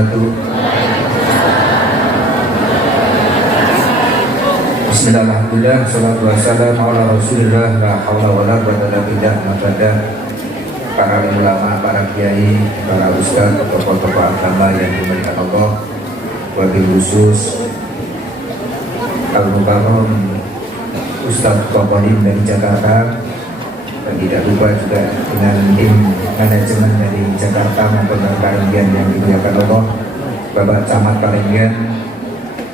wabarakatuh. Bismillahirrahmanirrahim. Salatu wassalamu ala Rasulillah, la haula wala quwwata illa billah. Para ulama, para kiai, para ustaz, tokoh-tokoh agama yang dimuliakan Allah, wabil khusus Al-Mukarram Ustaz Qadim dari Jakarta, dan tidak lupa juga dengan tim manajemen dari Jakarta maupun Parenggian yang dimuliakan Allah, Bapak Camat Parenggian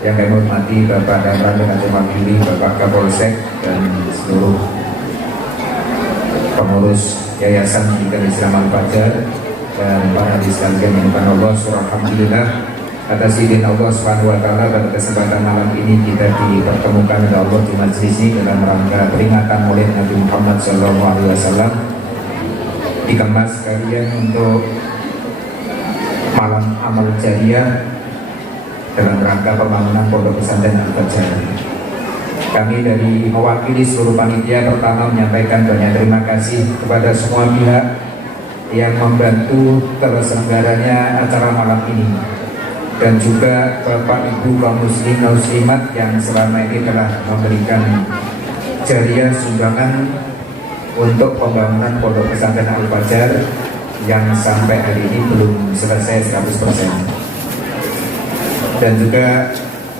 yang kami hormati, Bapak Danran Aceh Makili, Bapak Kapolsek, dan seluruh pengurus Yayasan Pendidikan Islam Al-Fajar, dan para hadirin sekalian yang dimuliakan Allah. Alhamdulillah atas izin Allah Subhanahu wa taala, pada kesempatan malam ini kita dipertemukan oleh Allah di majelis ini dalam rangka peringatan Maulid Nabi Muhammad SAW, dikemas sekalian untuk malam amal jariah dalam rangka pembangunan Pondok Pesantren Al-Fajar. Kami dari mewakili seluruh panitia pertama menyampaikan banyak terima kasih kepada semua pihak yang membantu terselenggaranya acara malam ini, dan juga Bapak Ibu kaum muslim dan muslimat yang selama ini telah memberikan jariah sumbangan untuk pembangunan Pondok Pesantren Al-Fajar yang sampai hari ini belum selesai 100%. Dan juga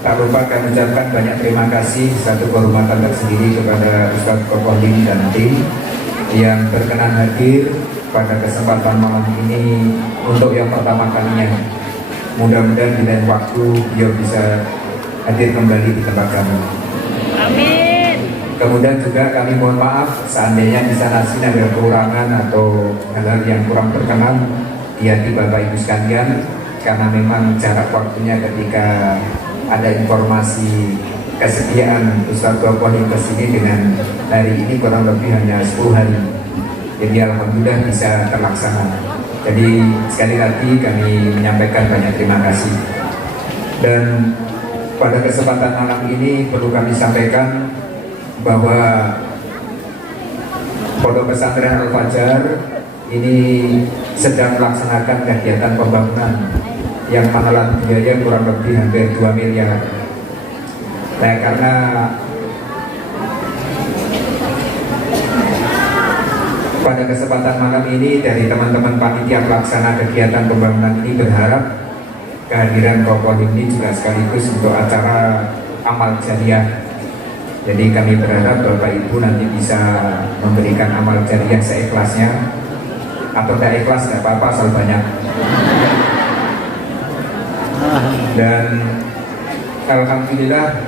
tak lupa kami ucapkan banyak terima kasih, satu kehormatan tersendiri kepada Ustaz Qadim dan tim yang berkenan hadir pada kesempatan malam ini untuk yang pertama kalinya. Mudah-mudahan di lain waktu beliau bisa hadir kembali di tempat kami. Amin. Kemudian juga kami mohon maaf seandainya di sana sini ada kekurangan atau hal-hal yang kurang berkenan di hati Bapak Ibu sekalian, karena memang jarak waktunya ketika ada informasi kesediaan Ustaz Qadim ke sini dengan hari ini kurang lebih hanya 10 hari. Jadi alhamdulillah bisa terlaksana. Jadi sekali lagi kami menyampaikan banyak terima kasih. Dan pada kesempatan malam ini perlu kami sampaikan bahwa Pondok Pesantren Al-Fajar ini sedang melaksanakan kegiatan pembangunan yang menelan biaya kurang lebih hampir 2 miliar. Nah, karena pada kesempatan malam ini dari teman-teman panitia pelaksana kegiatan pembangunan ini berharap kehadiran Bapak ini juga sekaligus untuk acara amal jariah. Jadi kami berharap Bapak Ibu nanti bisa memberikan amal jariah seikhlasnya, atau tidak ikhlas tidak apa-apa, asal banyak. Dan alhamdulillah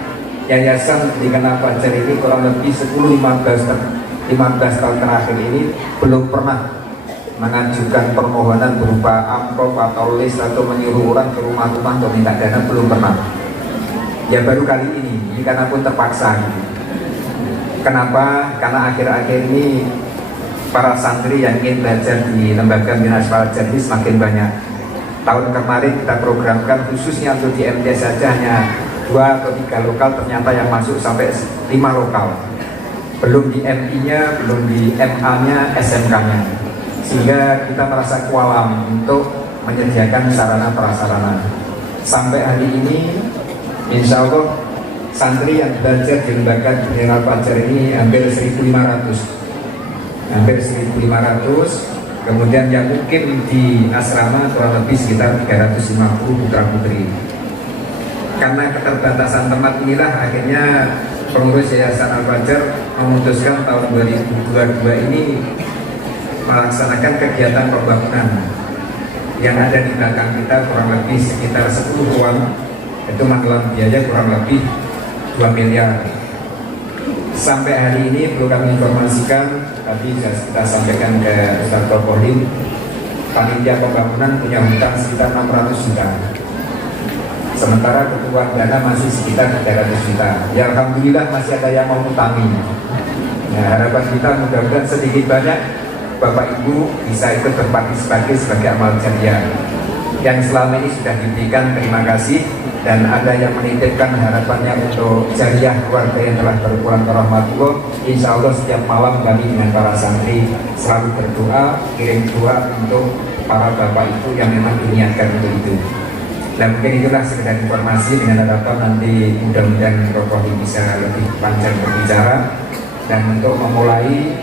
Yayasan Pendidikan Al-Fajar ini kurang lebih 10-15 tahun terakhir ini belum pernah mengajukan permohonan berupa amplop atau list atau menyuruh orang ke rumah-rumah untuk minta dana, belum pernah. Ya baru kali ini karena pun terpaksa gitu. Kenapa? Karena akhir-akhir ini para santri yang ingin belajar di lembaga Minas Al-Fajar ini semakin banyak. Tahun kemarin kita programkan khususnya untuk di MT saja hanya 2 atau 3 lokal, ternyata yang masuk sampai 5 lokal. Belum di MI-nya, belum di MA-nya, SMK-nya. Sehingga kita merasa kewalahan untuk menyediakan sarana prasarana. Sampai hari ini, insya Allah santri yang belajar di lembaga Al-Fajar ini hampir 1.500. Hampir 1.500. Kemudian yang mungkin di asrama kurang lebih sekitar 350 putra-putri. Karena keterbatasan tempat inilah akhirnya pengurus Yayasan Al-Fajar memutuskan tahun 2022 ini melaksanakan kegiatan pembangunan yang ada di belakang kita, kurang lebih sekitar 10 ruang. Itu menelan biaya kurang lebih 2 miliar. Sampai hari ini perlu kami informasikan, tadi kita sampaikan ke Ustaz Qadim, panitia pembangunan punya hutang sekitar 600 juta. Sementara kebutuhan dana masih sekitar 300 juta. Ya alhamdulillah masih ada yang mau utangi. Nah, harapan kita mudah-mudahan sedikit banyak Bapak Ibu bisa ikut berpartisipasi sebagai amal jariah. Yang selama ini sudah diberikan terima kasih, dan ada yang menitipkan harapannya untuk jariah keluarga yang telah berpulang ke rahmatullah. Insya Allah setiap malam kami dengan para santri selalu berdoa, kirim doa untuk para bapak ibu yang memang diniatkan untuk itu. Nah mungkin itulah sekedar informasi dengan harapan nanti mudah-mudahan Rokoh bisa lebih panjang berbicara. Dan untuk memulai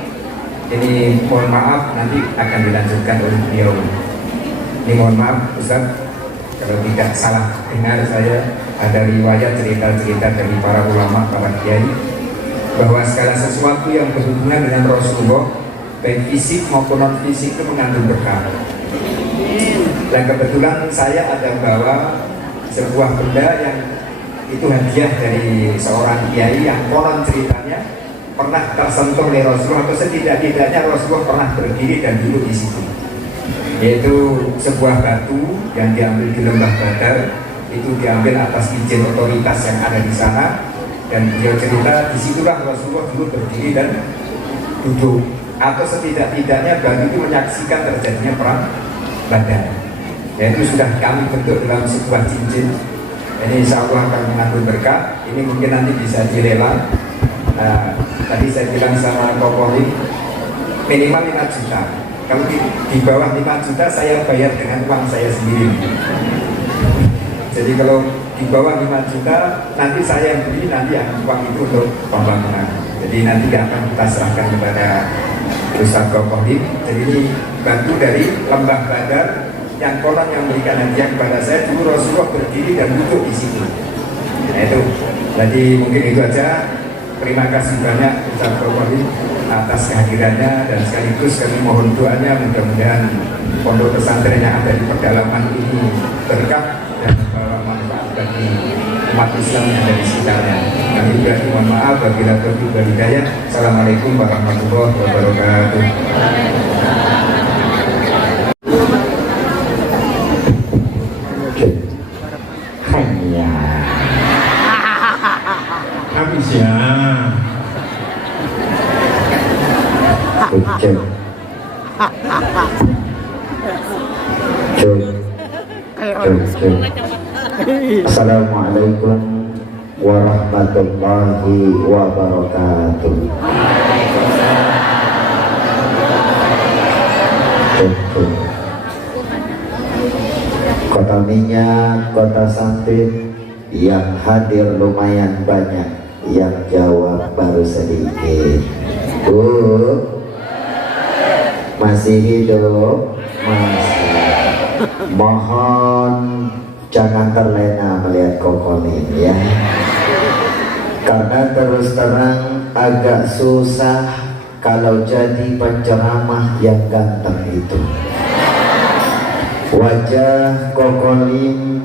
ini mohon maaf nanti akan dilanjutkan oleh beliau. Ini mohon maaf Ustaz kalau tidak salah dengar saya ada riwayat cerita-cerita dari para ulama, para kiai bahwa segala sesuatu yang berhubungan dengan Rasulullah baik fisik maupun non fisik itu mengandung berkah. Dan kebetulan saya ada bawa sebuah benda yang itu hadiah dari seorang kiai yang konon ceritanya pernah tersentuh oleh Rasulullah atau setidak-tidaknya Rasulullah pernah berdiri dan duduk di situ. Yaitu sebuah batu yang diambil di lembah Badar, itu diambil atas izin otoritas yang ada di sana, dan beliau cerita disitulah Rasulullah dulu berdiri dan duduk, atau setidak-tidaknya batu itu menyaksikan terjadinya perang Badar. Yaitu sudah kami bentuk dalam sebuah cincin. Ini insya Allah akan mengandung berkah. Ini mungkin nanti bisa dilelang. Tadi saya bilang sama Kopori minimal 5 juta. Kalau di bawah 5 juta saya bayar dengan uang saya sendiri. Jadi kalau di bawah 5 juta nanti saya yang beli, nanti yang uang itu untuk pembangunan. Jadi nanti akan kita serahkan kepada Ustaz Kopori. Jadi ini batu dari lembah Badar yang konon yang memberikan hadiah kepada saya dulu Rasulullah berdiri dan duduk di situ. Nah itu, jadi mungkin itu aja. Terima kasih banyak Ustaz Kopori atas kehadirannya, dan sekaligus kami mohon doanya mudah-mudahan pondok pesantren yang ada di pedalaman ini berkah dan membawa manfaat bagi umat Islam yang ada di sekitarnya. Kami juga mohon maaf apabila taufiq wal hidayah. Assalamualaikum warahmatullahi wabarakatuh. Hanya habis ya. Cek. Assalamualaikum warahmatullahi wabarakatuh. Kota minyak, kota santri yang hadir lumayan banyak, yang jawab baru sedikit. Bu, masih hidup? Masih. Mohon jangan terlena melihat kokolin ya, karena terus terang agak susah kalau jadi penceramah yang ganteng itu. Wajah kokolin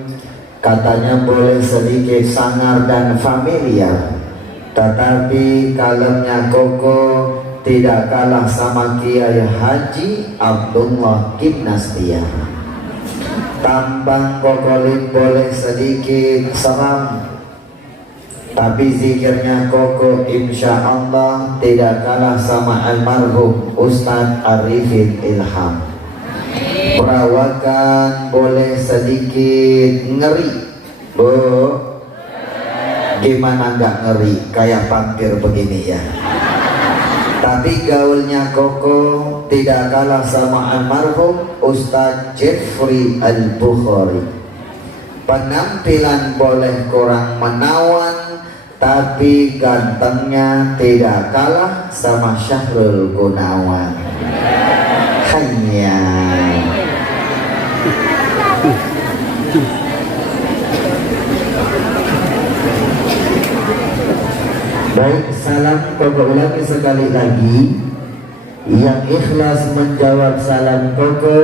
katanya boleh sedikit sangar dan familiar, tetapi kalemnya Koko tidak kalah sama Kiai Haji Abdullah Gimnastia. Tampang kokolin boleh sedikit seram, tapi zikirnya Koko insya Allah tidak kalah sama almarhum Ustadz Arifin Ilham. Perawakan boleh sedikit ngeri, Bu. Gimana nggak ngeri kayak pampir begini ya. Tapi gaulnya Koko tidak kalah sama almarhum Ustadz Jeffrey Al-Bukhari. Penampilan boleh kurang menawan, tapi gantengnya tidak kalah sama Syahrul Gunawan. Hanya baik, salam Koko ulangi sekali lagi. Yang ikhlas menjawab salam Koko,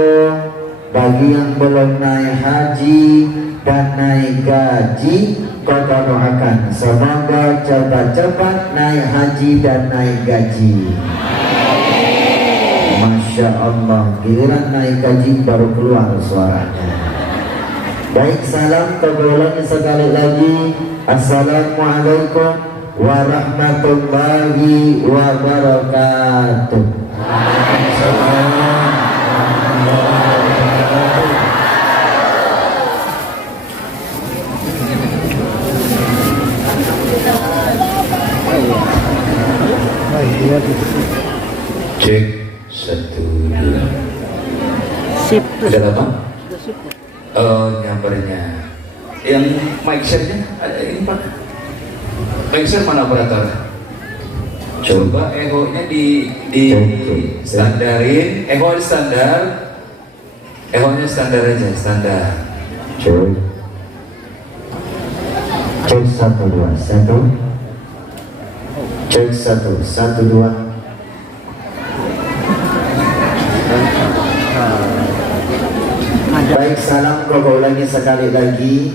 bagi yang belum naik haji dan naik gaji, Koko doakan semoga cepat-cepat naik haji dan naik gaji. Masya Allah, giliran naik gaji baru keluar suaranya. Baik, salam Koko ulangi sekali lagi. Assalamualaikum warahmatullahi wabarakatuh. Cek 1 2. Sip. Ada apa? Sip. Oh, nyampernya yang mic share-nya ada ini Pak. Mic share mana operator? Coba echo-nya di standarin, echo standar, echo-nya standar aja, standar. Cek 1 2 1. Cek 1 1 2. Baik, salam kau ulangi sekali lagi.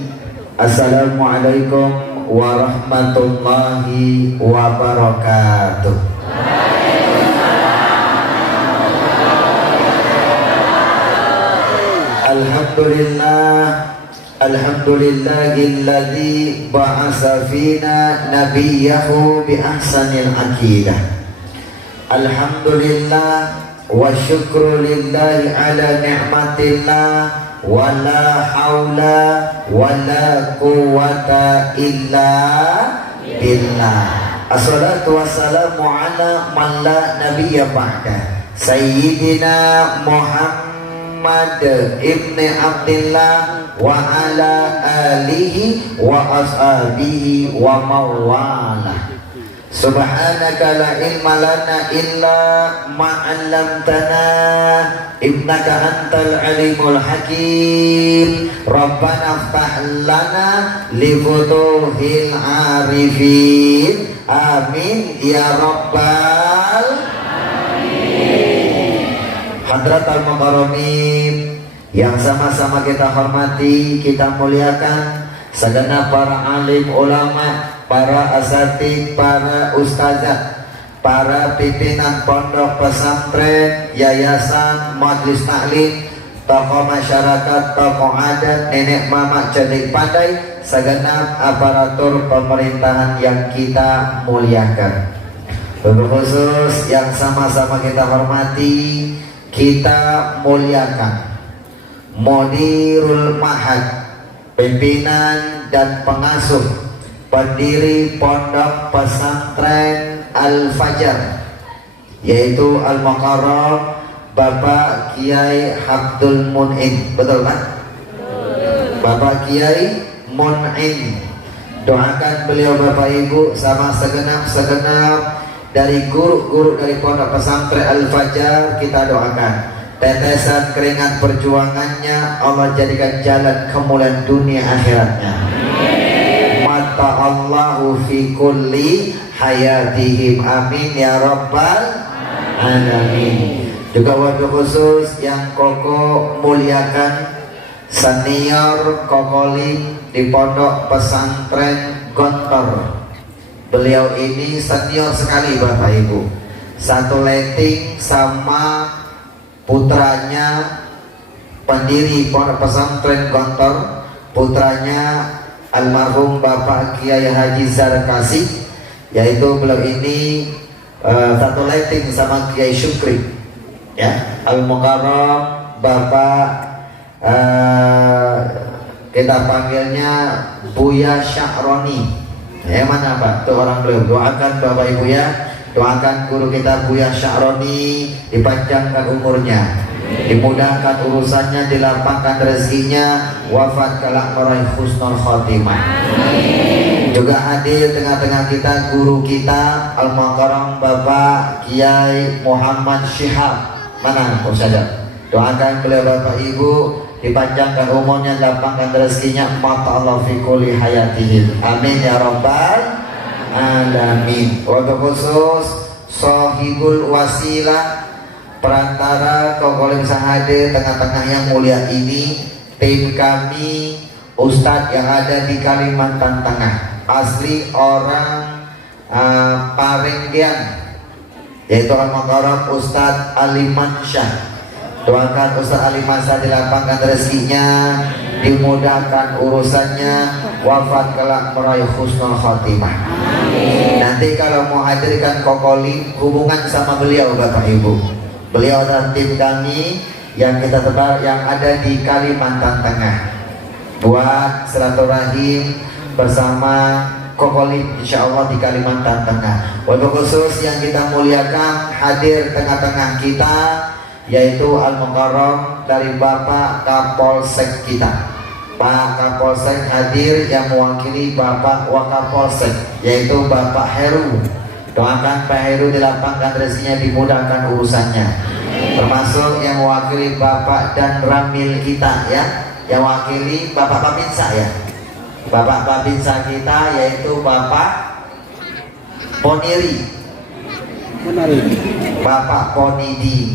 Assalamualaikum warahmatullahi wabarakatuh. Alhamdulillah, alhamdulillahilladzi ba'asa fina nabiyahu bi ahsanil aqidah. Alhamdulillah wa syukru lillahi ala ni'matillah wa la hawla wa la quwwata illa billah. Assalatu wassalamu ala man la nabiyya ba'da Sayyidina Muhammad ibni Abdillah wa ala alihi wa ashabihi wa mawalah. Subhanaka la ilma lana illa ma 'allamtana innaka antal alimul hakim. Rabbana iftah lana li futuhil arifin. Amin ya rabbal alamin. Hadratal mukarramin yang sama-sama kita hormati, kita muliakan, segenap para alim ulama, para asatid, para ustazah, para pimpinan pondok pesantren, yayasan, majelis taklim, tokoh masyarakat, tokoh adat, nenek mama cerdik pandai, segenap aparatur pemerintahan yang kita muliakan. Khusus yang sama-sama kita hormati, kita muliakan Mudirul Mahad, pimpinan dan pengasuh pendiri pondok pesantren Al-Fajar, yaitu Al-Mukarram Bapak Kiai Abdul Mun'in. Betul kan? Bapak Kiai Mun'in. Doakan beliau Bapak Ibu sama segenap dari guru-guru dari pondok pesantren Al-Fajar, kita doakan tetesan keringat perjuangannya Allah jadikan jalan kemuliaan dunia akhiratnya. Mata Allahu fi kulli hayatihim, amin ya rabbal alamin. Juga wabil khusus yang koko muliakan senior kokolim di pondok pesantren Gontor. Beliau ini senior sekali Bapak Ibu, satu letting sama putranya pendiri pondok pesantren Gontor, putranya almarhum Bapak Kiai Haji Zarkasi, yaitu beliau ini satu letting sama Kiai Syukri, ya, Al-Mukarram Bapak kita panggilnya Buya Sya'roni. Ya, mana Pak? Itu orang beliau. Doakan Bapak Ibu ya, doakan guru kita Buya Sya'roni dipanjangkan umurnya, dimudahkan urusannya, dilapangkan rezekinya, wafat kelak meraih husnul khotimah. Juga hadir tengah-tengah kita guru kita Al-Mukarram Bapak Kiai Muhammad Syihab. Mana Ustaz? Doakan beliau Bapak Ibu dipanjangkan umurnya, dilapangkan rezekinya, mata Allah fi kulli hayatihim, amin ya rabbal alamin. Waktu khusus sahibul wasilah, perantara kokolim sahade tengah-tengah yang mulia ini, tim kami Ustadz yang ada di Kalimantan Tengah, asli orang Parenggian, yaitu Al-Mukarram Ustadz Aliman Syah. Doakan Ustadz Aliman Syah dilapangkan rezekinya, dimudahkan urusannya, wafat kelak meraih husnul khotimah. Nanti kalau mau hadirkan kokolim, hubungan sama beliau Bapak Ibu. Beliau adalah tim kami yang kita tebar yang ada di Kalimantan Tengah, buat silaturahim bersama kokolim insya Allah di Kalimantan Tengah. Wabil khusus yang kita muliakan, hadir tengah-tengah kita yaitu Al-Mukarram dari Bapak Kapolsek kita, Pak Kapolsek hadir yang mewakili Bapak Wakapolsek, yaitu Bapak Heru. Doakan Pak Heru dilapangkan rezekinya, dimudahkan urusannya. Termasuk yang mewakili Bapak dan Ramil kita ya, yang mewakili Bapak Babinsa ya. Bapak Babinsa kita yaitu Bapak Poniri. Bapak Ponidi,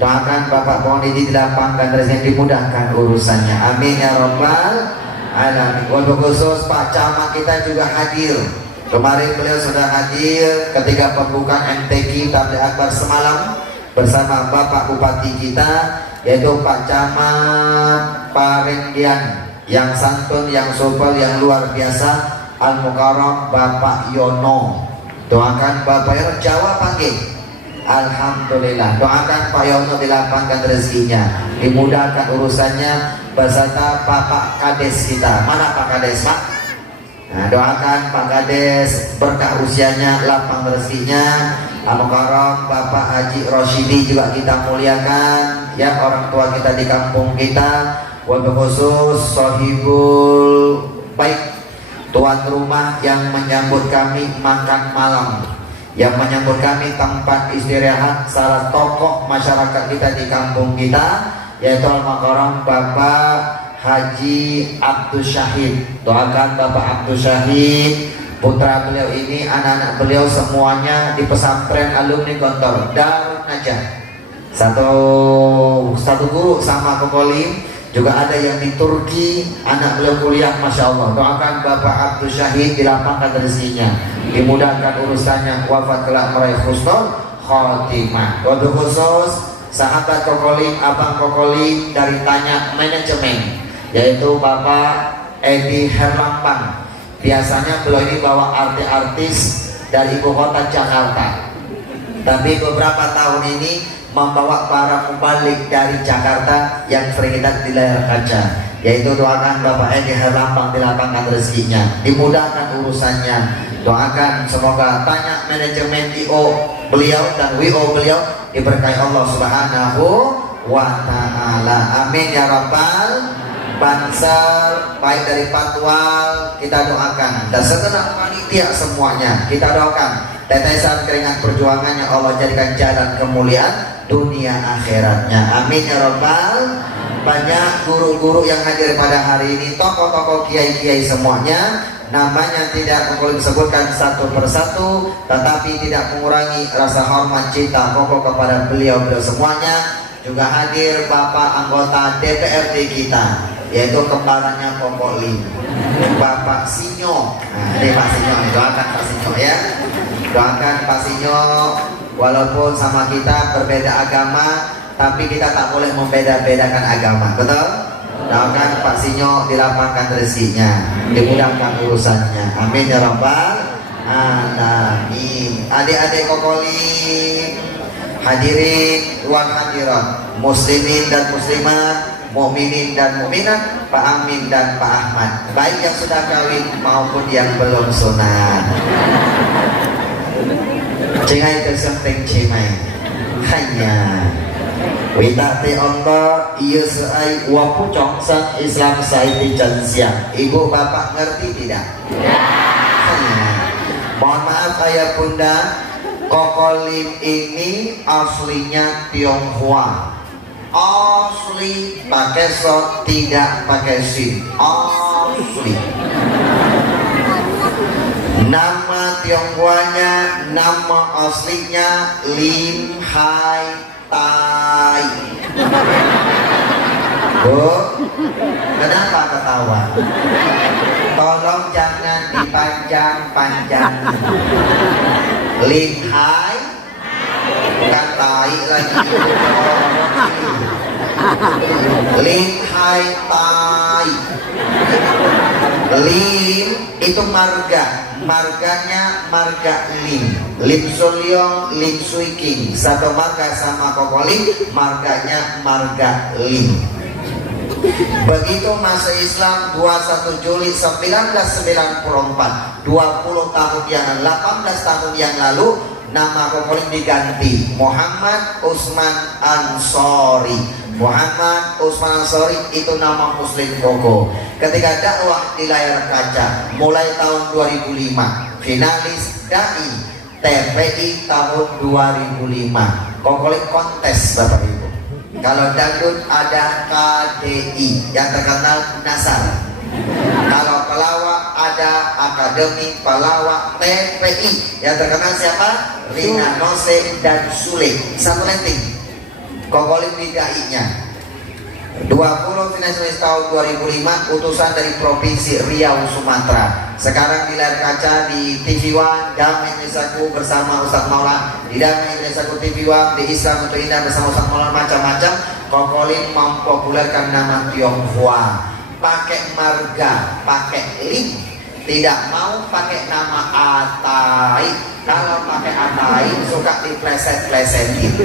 doakan Bapak Ponidi dilapangkan rezeki, dimudahkan urusannya. Amin ya robbal alamin. Wabil khusus Pak Camat kita juga hadir. Kemarin beliau sudah hadir ketika pembukaan MTQ Tabligh Akbar semalam bersama Bapak Bupati kita, yaitu Pak Camat Parenggian, yang santun, yang supel, yang luar biasa, Al Mukarram Bapak Yono. Doakan Bapak Yono, Jawa panggil. Alhamdulillah. Doakan Pak Yono dilapangkan rezekinya, dimudahkan urusannya beserta Bapak Kades kita. Mana Pak Kades, Pak? Nah, doakan Pak Kades berkah usianya, lapang rezekinya. Al Mukarram Bapak Haji Rosyidi juga kita muliakan ya, orang tua kita di kampung kita. Wabil khusus Sohibul baik, tuan rumah yang menyambut kami makan malam, yang menyambut kami tempat istirahat, salah tokoh masyarakat kita di kampung kita, yaitu Al Mukarram Bapak Haji Abdul Syahid. Doakan Bapak Abdul Syahid, putra beliau ini, anak-anak beliau semuanya di pesantren alumni Gontor Darun Najah. Satu guru sama Kokolim. Juga ada yang di Turki, anak beliau kuliah, Masya Allah. Doakan Bapak Abdul Syahid dilapangkan rezekinya, dimudahkan urusannya, wafat kelak meraih husnul khotimah. Wabil khusus sahabat Kokolim, Abang Kokolim dari Tanya Manajemen, yaitu Bapak Edi Herlambang. Biasanya beliau ini bawa artis-artis dari ibu kota Jakarta, tapi beberapa tahun ini membawa para mubalik dari Jakarta yang sering kita di layar kaca, yaitu doakan Bapak Edi Herlambang dilapangkan rezekinya, dimudahkan urusannya. Doakan semoga Tanya Manajemen IO beliau dan WO beliau diberkahi Allah Subhanahu wa Ta'ala. Amin ya rabbal Bansar, baik dari Patwal kita doakan, dan segenap panitia semuanya kita doakan tetesan keringat perjuangannya Allah jadikan jalan kemuliaan dunia akhiratnya. Amin ya robbal. Banyak guru-guru yang hadir pada hari ini, tokoh-tokoh kiai-kiai semuanya, namanya tidak boleh disebutkan satu persatu, tetapi tidak mengurangi rasa hormat cinta pokok kepada beliau-beliau semuanya. Juga hadir Bapak anggota DPRD kita, yaitu kembarannya Kokoli, Bapak Sinyo. Nah, ini Pak Sinyo, doakan Pak Sinyo ya. Doakan Pak Sinyo, walaupun sama kita berbeda agama, tapi kita tak boleh membeda-bedakan agama, betul? Doakan Pak Sinyo dilapangkan rezekinya, dimudahkan urusannya. Amin ya rabbal alamin. Adik-adik Kokoli, hadirin wan hadirat, muslimin dan muslimat, mukminin dan mukminat, Pak Amin dan Pak Ahmad, baik yang sudah kawin maupun yang belum sunat. Cengai tersenteng cemai hanya wita te Allah iya seai wapu congsang Islam saiti siang. Ibu bapak ngerti tidak? Mohon maaf ayah bunda, Kokolim ini aslinya Tionghoa, asli pakai so tidak pakai sin, asli. Nama Tionghoanya, nama aslinya Lim Hai Tai. Bu, kenapa ketawa? Tolong jangan dipanjang-panjang. Lim Hai, bukan tai lagi. Lim Hai Tai. Lim itu marga, marganya marga Lim. Lim Sulyong, Lim Sui King, satu marga sama Kokolim, marganya marga Lim. Begitu masa Islam 21 Juli 1994, 20 tahun yang 18 tahun yang lalu, nama Kokolim diganti Muhammad Usman Ansori. Muhammad Usman Ansori itu nama muslim Koko. Ketika dakwah di layar kaca mulai tahun 2005, finalis DAI TPI tahun 2005. Kokolik kontes Bapak Ibu. Kalau dangdut ada KDI yang terkenal Nasar. Kalau pelawak ada Akademi Pelawak TPI yang terkenal siapa? Rina Nose dan Sule. Satu lenting. Kokolik bidainya 20 finalis tahun 2005, utusan dari Provinsi Riau Sumatera. Sekarang di layar kaca di TV One Damai Indonesiaku bersama Ustaz Maula, di Damai Indonesiaku TV One, di Islam untuk Indah bersama Ustaz Maula, macam-macam. Kokolik mempopulerkan nama Tionghoa, pakai marga, pakai link, tidak mau pakai nama Atai. Kalau pakai Atai suka dipleset-plesetin.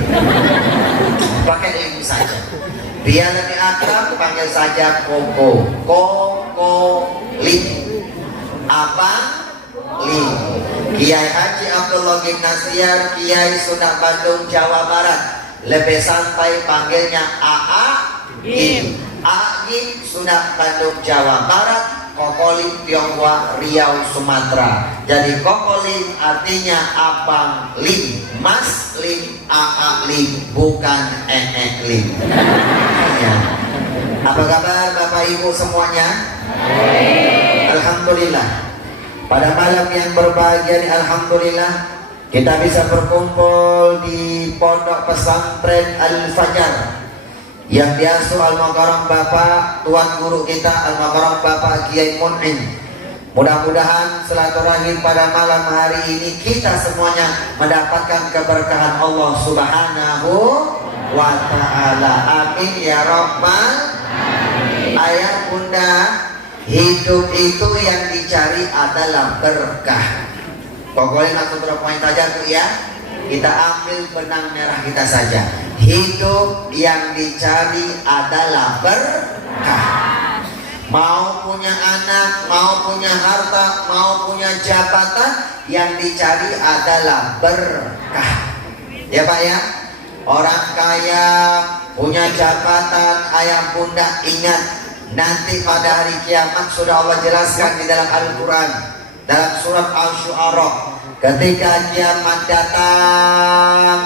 Pakai link saja. Biar lebih akrab panggil saja Koko. Koko Link. Apa? Link. Kiai Haji Abdullah Gimnasiar, Kiai Sunan Bandung Jawa Barat. Lebih santai panggilnya AA Gim. AA Gim Sunan Bandung Jawa Barat. Kokolim Tionghoa Riau Sumatera. Jadi Kokolim artinya Abang Lim, Mas Lim, AA Lim, bukan Lim. Ya. Apa kabar Bapak Ibu semuanya? Alhamdulillah. Pada malam yang berbahagia ini alhamdulillah kita bisa berkumpul di Pondok Pesantren Al-Fajar yang diasuh Al-Makaram Bapak Tuan Guru kita Al-Makaram Bapak Kiai Mun'in. Mudah-mudahan silaturahim pada malam hari ini kita semuanya mendapatkan keberkahan Allah Subhanahu wa ta'ala. Amin ya Rabbal alamin. Ayah bunda, hidup itu yang dicari adalah berkah. Pokoknya langsung terpoint saja tuh ya. Kita ambil benang merah kita saja. Hidup yang dicari adalah berkah. Mau punya anak, mau punya harta, mau punya jabatan, yang dicari adalah berkah. Ya Pak ya. Orang kaya punya jabatan, ayah bunda ingat, nanti pada hari kiamat sudah Allah jelaskan di dalam Al-Quran, dalam surat Al-Syu'ara. Ketika kiamat datang,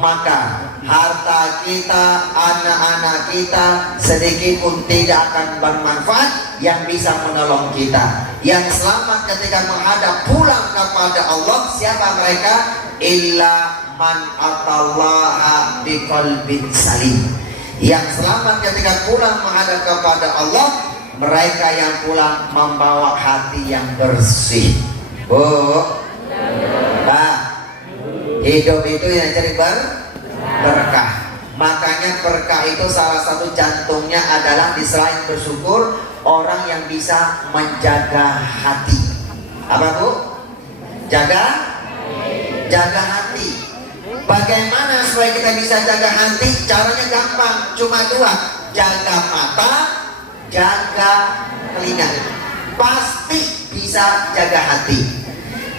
maka harta kita, anak-anak kita sedikit pun tidak akan bermanfaat yang bisa menolong kita. Yang selamat ketika menghadap pulang kepada Allah, siapa mereka? Illa man atallaha biqalbin salim. Yang selamat ketika pulang menghadap kepada Allah, mereka yang pulang membawa hati yang bersih. Hidup itu yang cari berkah. Makanya berkah itu salah satu jantungnya adalah di selain bersyukur, orang yang bisa menjaga hati. Apa Bu? Jaga hati. Bagaimana supaya kita bisa jaga hati? Caranya gampang, cuma dua. Jaga mata, jaga telinga. Pasti bisa jaga hati.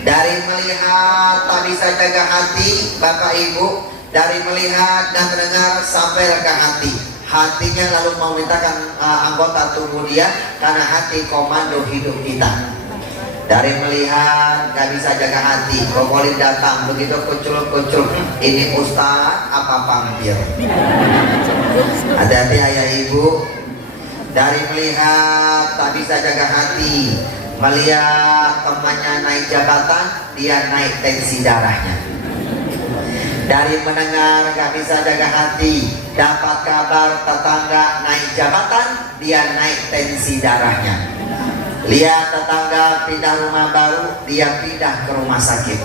Dari melihat tak bisa jaga hati Bapak Ibu, dari melihat dan mendengar sampai jaga hati. Hatinya lalu memerintahkan anggota tubuh dia, karena hati komando hidup kita. Dari melihat gak bisa jaga hati, Kokolim datang begitu kucul-kucul, ini ustaz apa pampir? Hati-hati ayah ibu. Dari melihat tak bisa jaga hati, melihat temannya naik jabatan, dia naik tensi darahnya. Dari mendengar gak bisa jaga hati, dapat kabar tetangga naik jabatan, dia naik tensi darahnya. Lihat tetangga pindah rumah baru, dia pindah ke rumah sakit.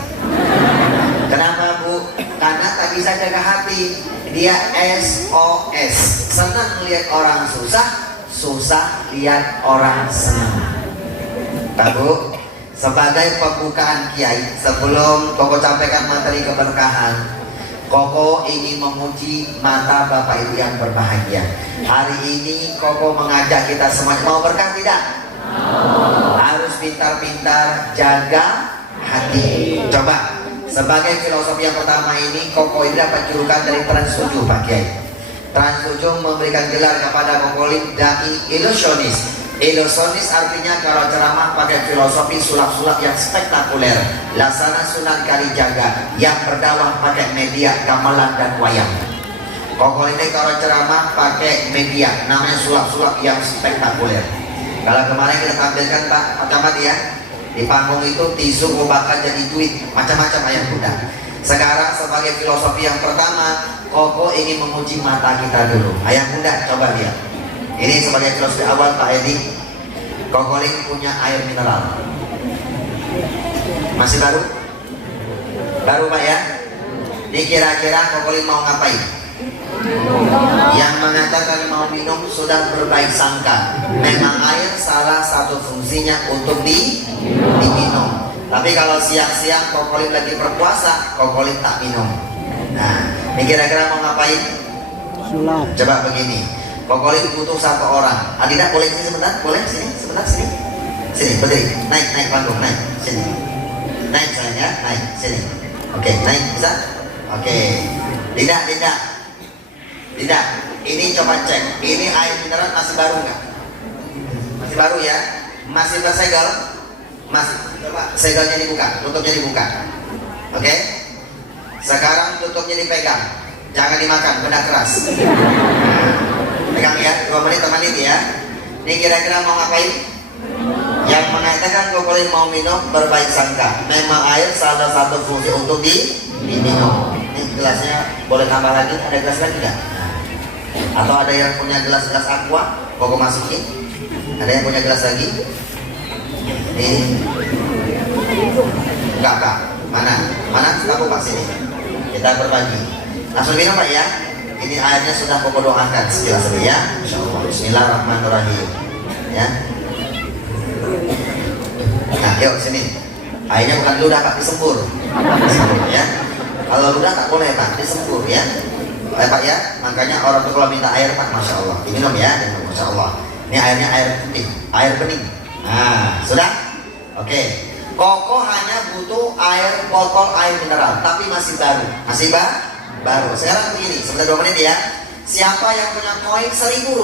Kenapa Bu? Karena tak bisa jaga hati. Dia SOS, senang lihat orang susah, susah lihat orang senang. Bu, sebagai pembukaan Kiai, sebelum Koko sampaikan materi keberkahan, Koko ingin memuji mata Bapak Ibu yang berbahagia. Hari ini Koko mengajak kita semua, mau berkah tidak? Harus pintar-pintar jaga hati. Coba, sebagai filosofi yang pertama ini, Koko ini dapat julukan dari Trans 7 Pak Kiai. Trans 7 memberikan gelar kepada Kokolin Dai Ilusionis. Ilusionis artinya kalau ceramah pakai filosofi sulap-sulap yang spektakuler. Laksana Sunan Kalijaga yang berdakwah pakai media gamelan dan wayang. Kokolin ini kalau ceramah pakai media namanya sulap-sulap yang spektakuler. Kalau kemarin kita tampilkan Pak Camat ya, di panggung itu tisu bakal jadi duit, macam-macam ayam bunda. Sekarang sebagai filosofi yang pertama, Koko ingin menguji mata kita dulu. Ayah bunda, coba lihat. Ini sebagai filosofi awal Pak Edi. Koko ini punya air mineral. Masih baru? Baru Pak ya? Ini kira-kira Koko ini mau ngapain? Yang mengatakan mau minum sudah berbaik sangka. Memang air salah satu fungsinya untuk diminum. Tapi kalau siang-siang Kokolin lagi berpuasa, Kokolin tak minum. Nah, ini kira-kira mau ngapain? Sulap. Coba begini, Kokolin butuh satu orang. Adinda boleh sini sebentar? Boleh sini, sebentar sini. Sini, berdiri. Naik panggung, naik. Sini. Naik sayang ya, naik. Sini. Oke, naik bisa? Oke. Dinda. Ini coba cek. Ini air mineral masih baru nggak? Masih baru ya? Masih bersegel? Masih. Coba segelnya dibuka, tutupnya dibuka. Oke? Sekarang tutupnya dipegang. Jangan dimakan, benda keras. Pegang ya, 2 menit teman ini ya. Ini kira-kira mau ngapain? Yang mengatakan Kokolin mau minum berbaik sangka. Memang air salah satu fungsi untuk diminum. Ini gelasnya boleh tambah lagi? Ada gelas lagi nggak? Atau ada yang punya gelas-gelas aqua? Koko masukin. Ada yang punya gelas lagi? Ini enggak. Mana? Aku pas ini. Kita berbagi. Langsung minum Pak ya. Ini airnya sudah Koko doakan sejelas ya. Insyaallah. Bismillahirrahmanirrahim. Ya. Nah, yuk sini. Airnya bukan ludah Pak, disembur. Ya. Kalau ludah tak boleh Pak, disembur ya. Pak ya, makanya orang tuh kalau minta air Pak, masya Allah, diminum ya, masya Allah. Ini airnya air putih, air bening. Nah, sudah? Oke. Koko hanya butuh air botol air mineral, tapi masih baru, baru. Sekarang begini, sebentar 2 menit ya. Siapa yang punya koin 1.000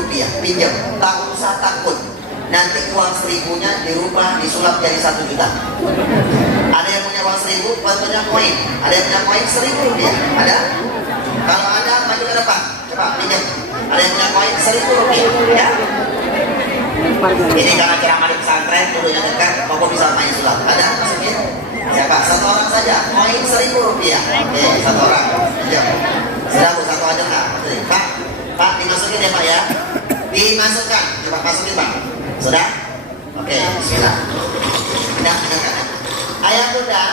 rupiah, pinjam, tak usah takut. Nanti uang 1.000-nya dirubah, disulap jadi 1 juta. Ada yang punya uang 1.000, punya koin. Ada yang punya koin 1.000 rupiah. Ada? Kalau ada, maju ke depan. Coba pinjam. Ada yang punya koin 1.000 rupiah. Ya? Ini karena ceramah di pesantren, dulunya dekat, Koko bisa main sulap. Ada? Masukin? Siapa? 1 orang saja. Koin 1.000 rupiah. Oke, 1 orang. Pinjam. Sudah Bu, 1 aja nggak? Pak, dimasukin ya Pak ya. Dimasukkan. Coba masukin Pak. Sudah? Oke, bismillah. Dengarkan. Ayah bunda,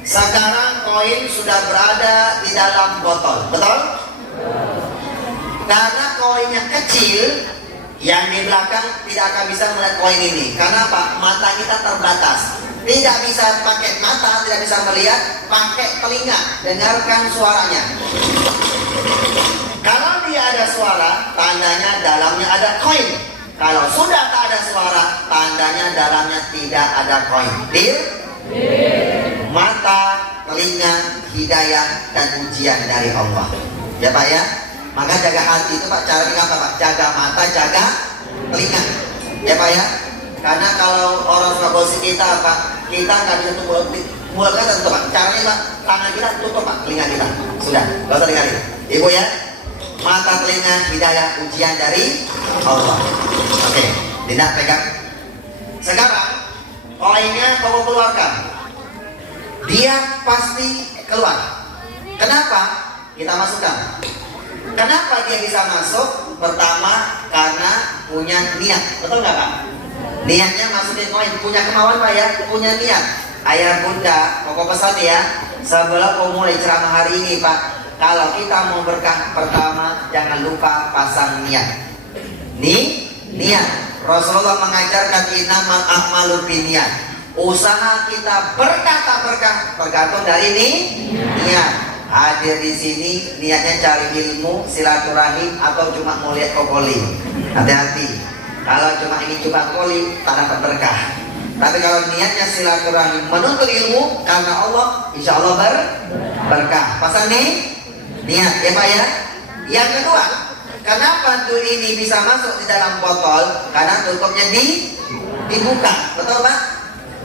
sekarang koin sudah berada di dalam botol, betul? Karena koinnya kecil, yang di belakang tidak akan bisa melihat koin ini. Karena Pak, mata kita terbatas. Tidak bisa pakai mata, tidak bisa melihat, pakai telinga. Dengarkan suaranya. Kalau dia ada suara, tandanya dalamnya ada koin. Kalau sudah tak ada suara, tandanya dalamnya tidak ada koin. Deal? Mata, telinga, hidayah, dan ujian dari Allah. Ya Pak ya? Maka jaga hati itu Pak, cara apa Pak? Jaga mata, jaga telinga. Ya Pak ya? Karena kalau orang suka gosip kita Pak, kita nggak bisa tutup mulut kita tutup Pak. Caranya Pak, tangan kita tutup Pak, telinga kita. Sudah, nggak usah dengerin. Ibu ya? Mata, telinga, hidayah, ujian dari Allah. Oke, tidak pegang. Sekarang koinnya Koko keluarkan. Dia pasti keluar. Kenapa? Kita masukkan. Kenapa dia bisa masuk? Pertama, karena punya niat. Betul nggak Pak? Niatnya masukin koin. Punya kemauan Pak ya? Punya niat. Ayah bunda, Koko pesan ya, sebelum Koko mulai ceramah hari ini Pak, kalau kita mau berkah, pertama jangan lupa pasang niat. Niat. Rasulullah mengajarkan innamal a'malu binniyat. Usaha kita berkah tak berkah tergantung dari niat. Hadir di sini niatnya cari ilmu, silaturahim, atau cuma mau lihat Kokoli. Hati-hati. Kalau cuma ingin coba Kokoli, tak dapat berkah. Tapi kalau niatnya silaturahim, menuntut ilmu karena Allah, insya Allah berkah. Pasang niat ya Pak ya. Yang kedua, kenapa duri ini bisa masuk di dalam botol? Karena tutupnya dibuka, betul Pak?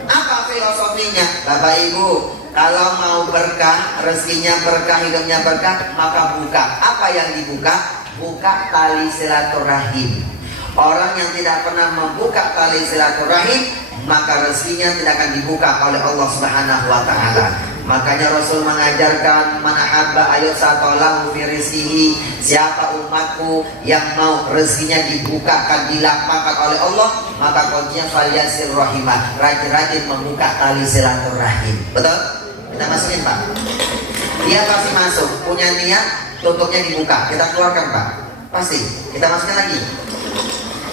Apa filosofinya? Bapak Ibu, kalau mau berkah, rezekinya berkah, hidupnya berkah, maka buka. Apa yang dibuka? Buka tali silaturahim. Orang yang tidak pernah membuka tali silaturahim, maka rezekinya tidak akan dibuka oleh Allah Subhanahu wa taala. Makanya Rasul mengajarkan man ahabba ayusatolahu fi rizqihi, siapa umatku yang mau rezekinya dibukakan, dilapangkan oleh Allah, maka kuncinya falyasil rahimah, rajin-rajin membuka tali silaturahim. Betul? Kita masukin Pak. Dia pasti masuk, punya niat, tutupnya dibuka. Kita keluarkan Pak. Pasti. Kita masukkan lagi.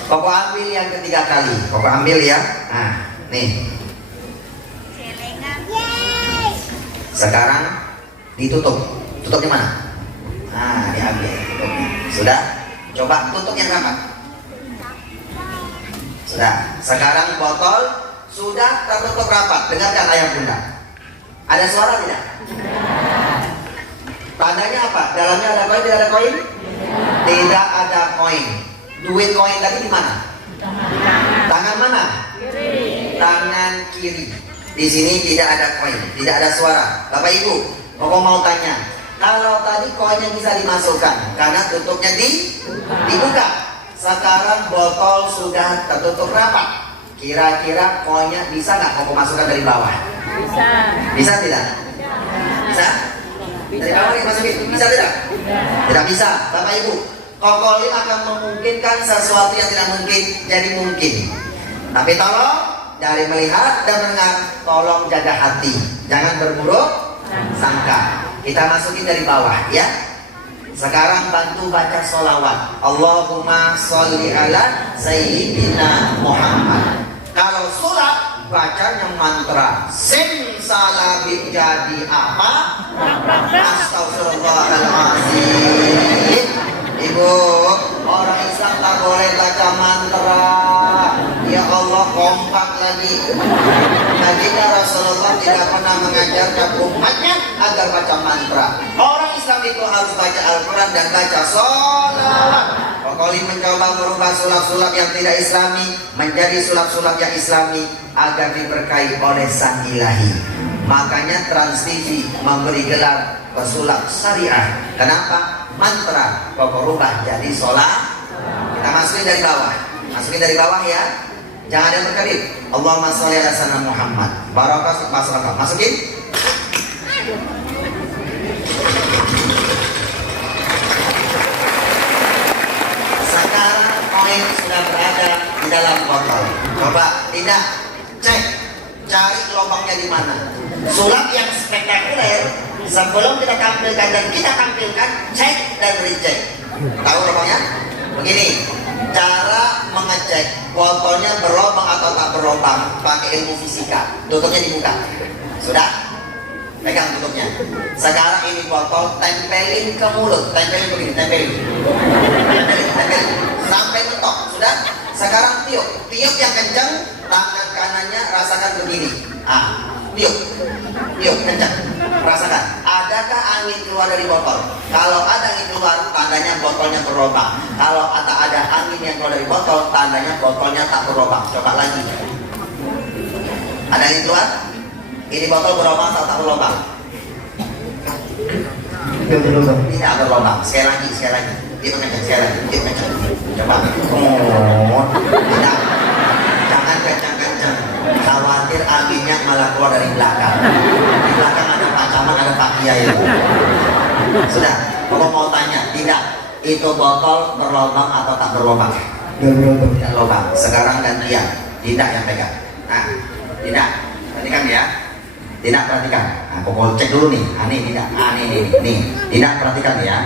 Koko ambil yang ketiga kali. Koko ambil ya. Nah, nih. Sekarang ditutup. Tutup di mana? Nah, diambil tutupnya. Sudah? Coba tutup yang rapat. Sudah. Sekarang botol sudah tertutup rapat. Dengarkan ayah bunda. Ada suara tidak? Tandanya apa? Dalamnya ada koin, tidak ada koin? Tidak ada koin. Duit koin tadi di mana? Tangan mana? Tangan kiri. Di sini tidak ada koin, tidak ada suara. Bapak Ibu, Koko mau tanya, kalau tadi koinnya bisa dimasukkan karena tutupnya dibuka. Sekarang botol sudah tertutup rapat. Kira-kira koinnya bisa nggak Koko masukkan dari bawah? Bisa. Bisa tidak? Bisa? Dari bawah dimasukin? Bisa tidak? Tidak bisa. Bapak Ibu, Kokolim akan memungkinkan sesuatu yang tidak mungkin jadi mungkin. Tapi tolong dari melihat dan mendengar, tolong jaga hati, jangan berburuk sangka. Kita masukin dari bawah ya. Sekarang bantu baca sholawat. Allahumma sholli ala sayyidina Muhammad. Kalau sholat bacanya mantra simsalabim jadi apa? Astagfirullahaladzim. Ibu, orang Islam tak boleh baca mantra. Ya Allah, kompak lagi. Baginda Rasulullah tidak pernah mengajarkan umatnya agar baca mantra. Orang Islam itu harus baca Al-Quran dan baca sholawat. Kokoli mencoba merubah sulap-sulap yang tidak islami menjadi sulap-sulap yang islami agar diberkahi oleh Sang Ilahi. Makanya Trans TV memberi gelar pesulap syariah. Kenapa? Mantra Koko rubah jadi sholat. Kita masukin dari bawah. Masukin dari bawah ya. Jangan ada yang berkedip. Allahumma sholli ala sayyidina Muhammad. Barakah masyarakat. Masukin. Sekarang koin sudah berada di dalam botol. Coba tidak cek, cari lubangnya di mana. Sulap yang spektakuler sebelum kita tampilkan dan kita tampilkan, cek dan recheck. Tahu lubangnya? Begini, cara mengecek botolnya berlubang atau tak berlubang pakai ilmu fisika. Tutupnya dibuka. Sudah? Pegang tutupnya. Sekarang ini botol tempelin ke mulut. Tempelin begini, tempelin. Tempelin. Sampai mentok. Sudah? Sekarang tiup. Tiup yang kencang, tangan kanannya rasakan begini. Tiup. Tiup kencang. Rasakan. Adakah angin keluar dari botol? Kalau ada angin keluar, tandanya botolnya berlubang. Kalau ada angin yang keluar dari botol, tandanya botolnya tak berlubang. Coba lagi. Ada angin keluar? Ini botol berlubang atau tak berlubang? Tidak berlubang. Tidak berlubang. Sekali lagi. Tiup kencang, sekali lagi. Tiup kencang. Coba. Tidak. Jangan kencang-kencang. Khawatir anginnya malah keluar dari belakang. Di belakang ada Pak Camat, ada Pak Kiai. Sudah, kalau mau tanya, tidak. Itu botol berlubang atau tak berlubang? Tidak berlubang. Sekarang gantian. Tidak yang pegang. Nah, tidak. Perhatikan ya. Tidak, perhatikan. Nah, pokok cek dulu nih. Ini tidak. Nih. Tidak, perhatikan ya.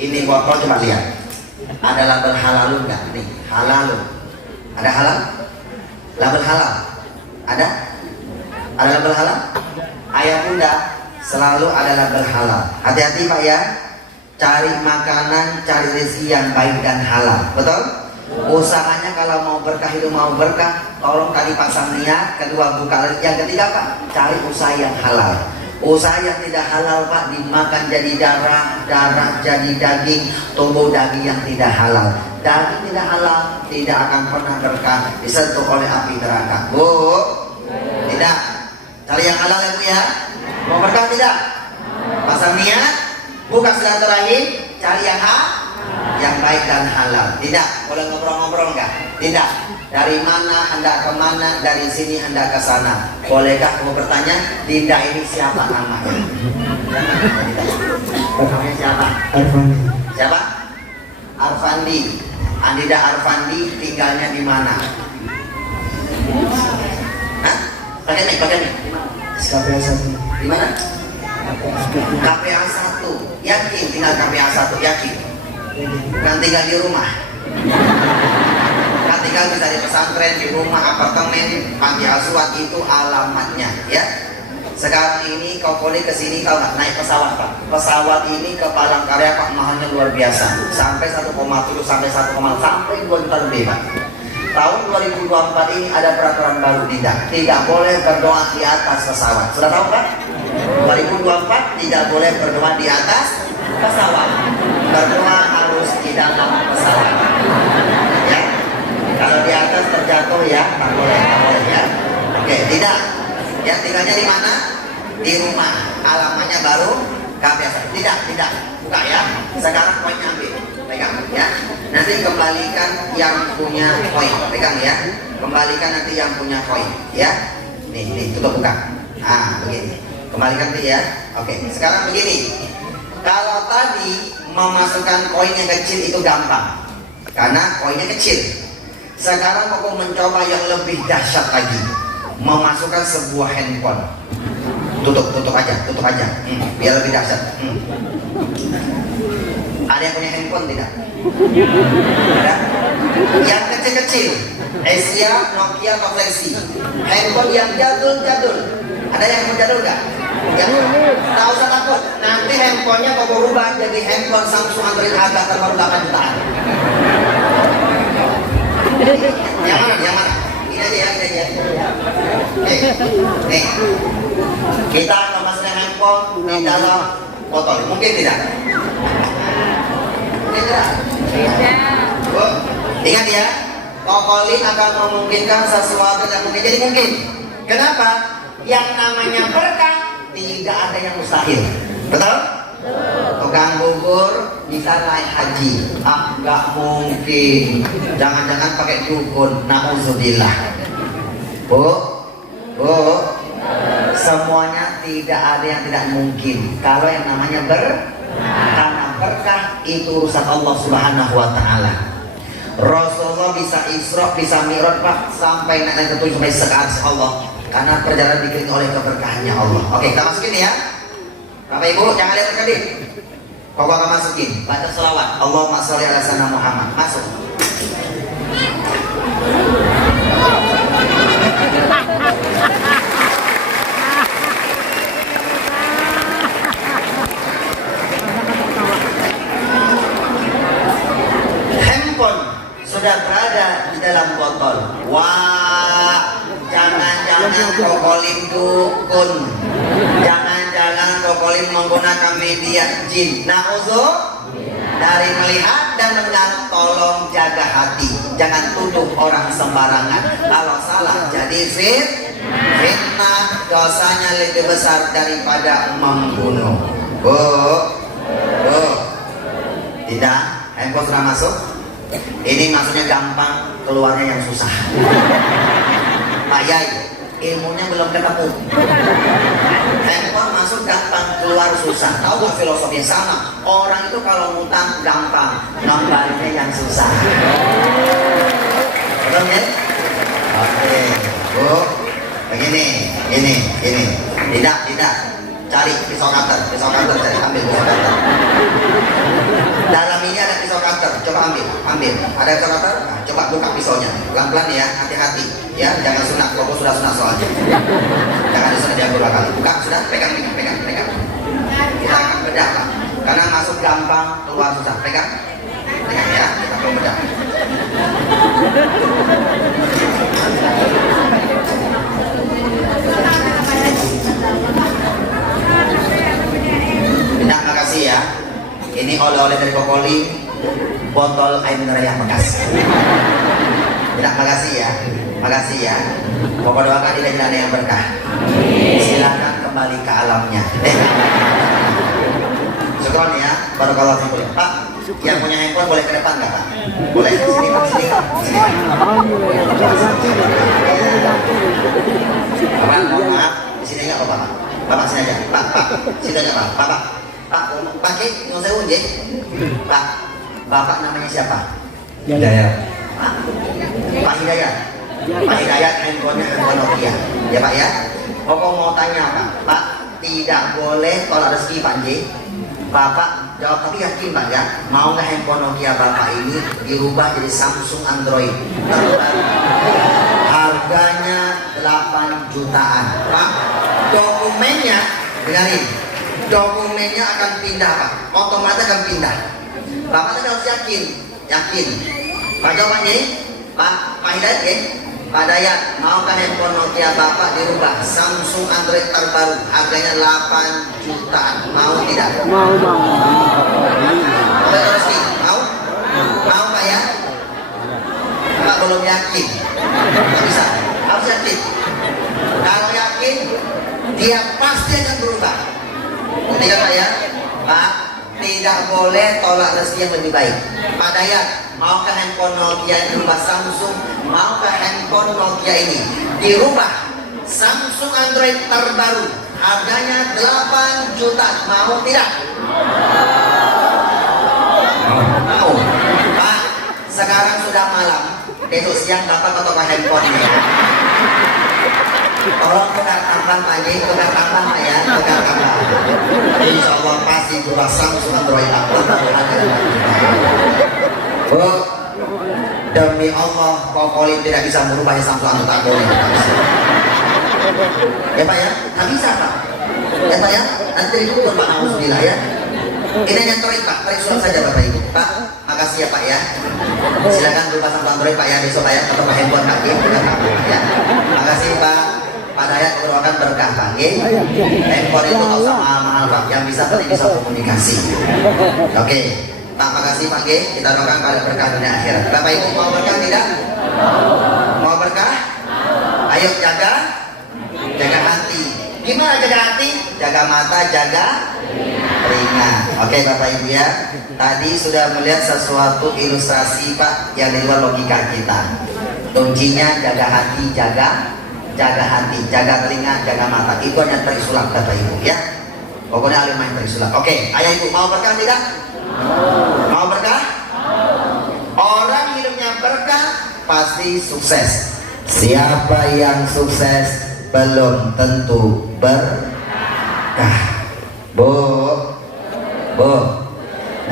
Ini botol coba lihat. Ada label halal enggak? Nih, halal. Ada halal? Label halal. Ada? Ada label halal? Ayah bunda selalu ada label halal. Hati-hati Pak ya. Cari makanan, cari rezeki yang baik dan halal. Betul? Usahanya kalau mau berkah itu mau berkah, tolong tadi pasang niat. Kedua buka. Yang ketiga Pak, cari usaha yang halal. Usaha yang tidak halal Pak, dimakan jadi darah, darah jadi daging, tubuh daging yang tidak halal. Daging tidak halal tidak akan pernah berkah disentuh oleh api neraka. Bu, tidak. Cari yang halal ya Bu ya. Mau berkah tidak? Pasang niat, buka silaturahim, cari yang baik dan halal. Tidak, boleh ngobrol-ngobrol enggak? Tidak. Dari mana Anda ke mana, dari sini Anda ke sana. Bolehkah kamu bertanya, Dinda ini siapa namanya? Namanya siapa? Arfandi. Siapa? Arfandi. Andida Arfandi tinggalnya di mana? Hah? Pakai nih. KPA 1. Di mana? KPA 1. Yakin tinggal KPA 1, yakin? Kan tinggal di rumah. Kan tinggal bisa di pesantren, di rumah, apartemen, panti asuhan, itu alamatnya ya. Sekarang ini kau boleh kesini, kau nggak naik pesawat Pak. Pesawat ini ke Palangkaraya Pak, mahalnya luar biasa. Sampai 1,7 sampai 1, sampai 2 juta lebih Pak. Tahun 2024 ini ada peraturan baru, tidak boleh berdoa di atas pesawat. Sudah tahu Pak? 2024 tidak boleh berdoa di atas pesawat. Berdoa harus di dalam pesawat. Ya. Kalau di atas terjatuh ya, tak boleh ya. Oke, tidak. Ya, tinggalnya di mana? Di rumah. Alamatnya baru KPA. Tidak. Buka ya. Sekarang poinnya ambil. Pegang ya. Nanti kembalikan yang punya poin. Pegang ya. Kembalikan nanti yang punya poin ya. Nih, coba buka. Begini. Kembalikan nanti ya. Oke, sekarang begini. Kalau tadi memasukkan koin yang kecil itu gampang, karena koinnya kecil. Sekarang aku mencoba yang lebih dahsyat lagi, memasukkan sebuah handphone. Tutup aja, biar lebih dahsyat. Ada yang punya handphone tidak? Ada? Yang kecil-kecil, Asia, Nokia, atau Flexi. Handphone yang jadul. Ada yang jadul nggak? Ya, tak usah takut. Nanti handphonenya kau berubah jadi handphone Samsung Android harga terbaru 8 jutaan. Yang mana? Ini aja. Nih. Kita akan masukkan handphone di dalam botol. Mungkin tidak? Mungkin tidak? Bu, ingat ya, kokolin akan memungkinkan sesuatu yang mungkin jadi mungkin. Kenapa? Yang namanya berkah tidak ada yang mustahil. Betul? Tukang bubur bisa naik haji. Nggak mungkin. Jangan-jangan pakai dukun. Na'udzubillah. Bu, semuanya tidak ada yang tidak mungkin. Kalau yang namanya karena berkah itu urusan Allah Subhanahu wa Ta'ala. Rasulullah bisa Isra, bisa Mi'raj Pak, sampai naik ke 7 sampai sekarang Allah. Karena perjalanan dikelilingi oleh keberkahannya Allah. Oke, kita masukin ya. Bapak Ibu, jangan lihat sekali. Kau akan masukin. Baca selawat. Allahumma sholli ala sayyidina Muhammad. Masuk. Handphone sudah berada di dalam botol. Wah. Jangan kokolin dukun. Jangan kokolin menggunakan media jin. Dari melihat dan mendengar, tolong jaga hati. Jangan tuduh orang sembarangan. Kalau salah jadi fitnah, dosanya lebih besar daripada membunuh. Bu. Tidak, handphone sudah masuk. Ini maksudnya gampang, keluarnya yang susah. Pak Yai, ilmunya belum ketemu. Handphone masuk gampang, keluar susah. Tahu gak filosofinya sama? Orang itu kalau ngutang gampang, ngembalinya yang susah. Betul ya? Oke, Bu. Begini. Tidak. Cari pisau cutter cari, ambil pisau cutter. Dalam ini ada pisau cutter, coba ambil. Ada pisau cutter? Nah, coba buka pisaunya, pelan-pelan ya, hati-hati ya, jangan sunat, koko sudah sunat soalnya. Jangan disunat dia berulang kali. Buka, sudah, pegang. Kita akan bedah Pak, karena masuk gampang, keluar susah. Pegang ya, kita perlu bedah. tolong air mineral yang bekas. Tidak, makasih ya. Pokok doakan tidak jalan yang berkah. Silakan kembali ke alamnya. Syukron ya, barakallahu fiikum. Pak, yang punya handphone boleh ke depan nggak Pak? Boleh, sini Pak, sini. Pak, mohon maaf, di sini nggak apa-apa. Bapak sini aja. Pak, sini aja Pak. Pak, nyuwun sewu nggih. Pak, Bapak namanya siapa? Hidayat. Pak Hidayat. Pak Hidayat handphonenya handphone Nokia. Ya Pak ya. Pokok mau tanya Pak, tidak boleh tolak rezeki Pak J. Bapak jawab tapi yakin Pak ya, mau nggak handphone Nokia Bapak ini dirubah jadi Samsung Android terbaru, harganya 8 jutaan Pak. Dokumennya, dengarin, dokumennya akan pindah Pak, otomatis akan pindah. Bapak tadi harus yakin. Pak jawab Pak Pak Hidayat ya, Pak Dayat, maukah handphone Nokia Bapak dirubah Samsung Android terbaru, harganya 8 jutaan, mau tidak? Mau. Mau Pak ya? Pak belum yakin, nggak bisa, harus yakin. Kalau yakin, dia pasti akan berubah. Ketika Pak ya, Pak, tidak boleh tolak rezeki yang lebih baik. Pak Dayat, maukah handphone Nokia ini dirubah Samsung? Maukah handphone Nokia ini dirubah Samsung Android terbaru, harganya 8 juta, mau tidak? Mau. Pak, sekarang sudah malam, besok siang Bapak ketok handphonenya. Tolong tukar tambah Pak J, tukar tambah Pak ya, tukar tambah. Insya Allah pasti berubah Samsung Android Bu, demi Allah, Kokolin tidak bisa merubah Samsung Android tak boleh. Ya Pak ya, tak bisa Pak. Ya Pak ya, nanti dulu Pak Alhamdulillah ya. Ini hanya tarik Pak, tarik surat saja Bapak Ibu. Pak, makasih ya Pak ya. Silakan berubah Samsung Android Pak ya, besok Pak ya, atau Pak handphone Pak ya. Makasih Pak. Pak Dayat merupakan berkah Pak handphone itu tak sama mahal Pak, yang bisa komunikasi. Oke, Pak makasih Pak kita doakan pada berkah dunia akhirat. Bapak Ibu mau berkah tidak? Mau berkah? Ayo jaga hati. Gimana jaga hati? Jaga mata, jaga telinga. Oke Bapak Ibu ya, tadi sudah melihat sesuatu ilustrasi Pak yang di luar logika kita. Kuncinya jaga hati, jaga telinga, jaga mata. Itu hanya terisulap Bapak Ibu ya. Pokoknya alim main terisulap. Oke, ayah Ibu mau berkah tidak? Mau berkah? Orang hidupnya berkah pasti sukses. Siapa yang sukses belum tentu berkah. Bu,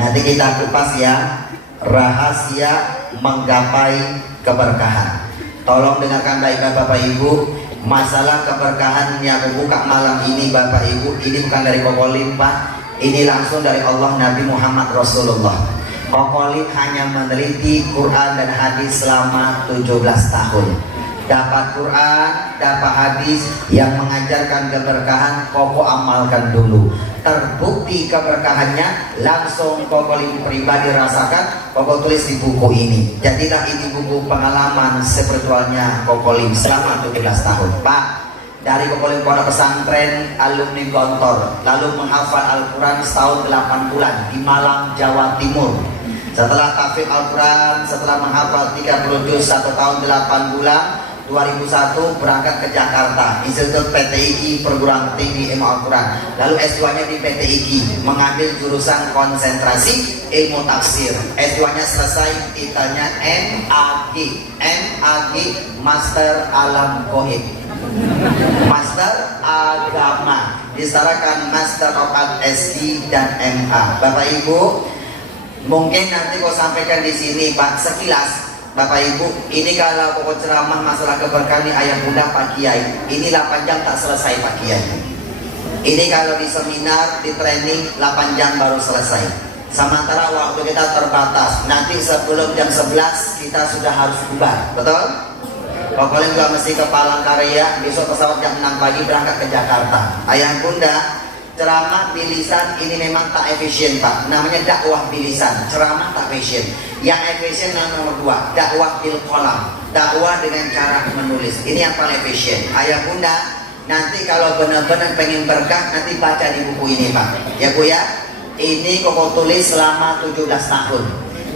nanti kita kupas ya rahasia menggapai keberkahan. Tolong dengarkan baik-baik Bapak Ibu. Masalah keberkahan yang membuka malam ini Bapak Ibu, ini bukan dari Kokolin Pak, ini langsung dari Allah Nabi Muhammad Rasulullah. Kokolin hanya meneliti Quran dan hadis selama 17 tahun. Dapat Quran, dapat hadis yang mengajarkan keberkahan, Koko amalkan dulu. Terbukti keberkahannya, langsung Kokolin pribadi rasakan, Koko tulis di buku ini. Jadilah ini buku pengalaman spiritualnya Kokolin selama 17 tahun. Pak, dari Kokolin Pondok Pesantren, alumni Gontor, lalu menghafal Al-Quran setahun 8 bulan di Malang, Jawa Timur. Setelah tahfidz Al-Quran, setelah menghafal 30 juz 1 tahun 8 bulan, 2001 berangkat ke Jakarta, Institut PTIQ Perguruan Tinggi Ilmu Al-Quran. Lalu S2-nya di PTIQ, mengambil jurusan konsentrasi ilmu tafsir. S2-nya selesai, titelnya MAG, Master Alam Goib, Master Agama, disetarakan Master of Art SI dan MA. Bapak Ibu, mungkin nanti kau sampaikan di sini Pak sekilas. Bapak Ibu, ini kalau pokok ceramah masalah keberkahan ayah bunda Pak Kiai, ini 8 jam tak selesai Pak Kiai. Ini kalau di seminar, di training 8 jam baru selesai. Sementara waktu kita terbatas. Nanti sebelum jam 11 kita sudah harus bubar, betul? Pokoknya juga mesti ke Palangkaraya, besok pesawat jam 6 pagi berangkat ke Jakarta. Ayah bunda, ceramah bilisan ini memang tak efisien Pak. Namanya dakwah bilisan, ceramah tak efisien. Yang efisien yang nomor 2, dakwah bil qalam, dakwah dengan cara menulis. Ini yang paling efisien. Ayah bunda, nanti kalau benar-benar pengen berkah, nanti baca di buku ini Pak. Ya Bu ya. Ini Koko tulis selama 17 tahun.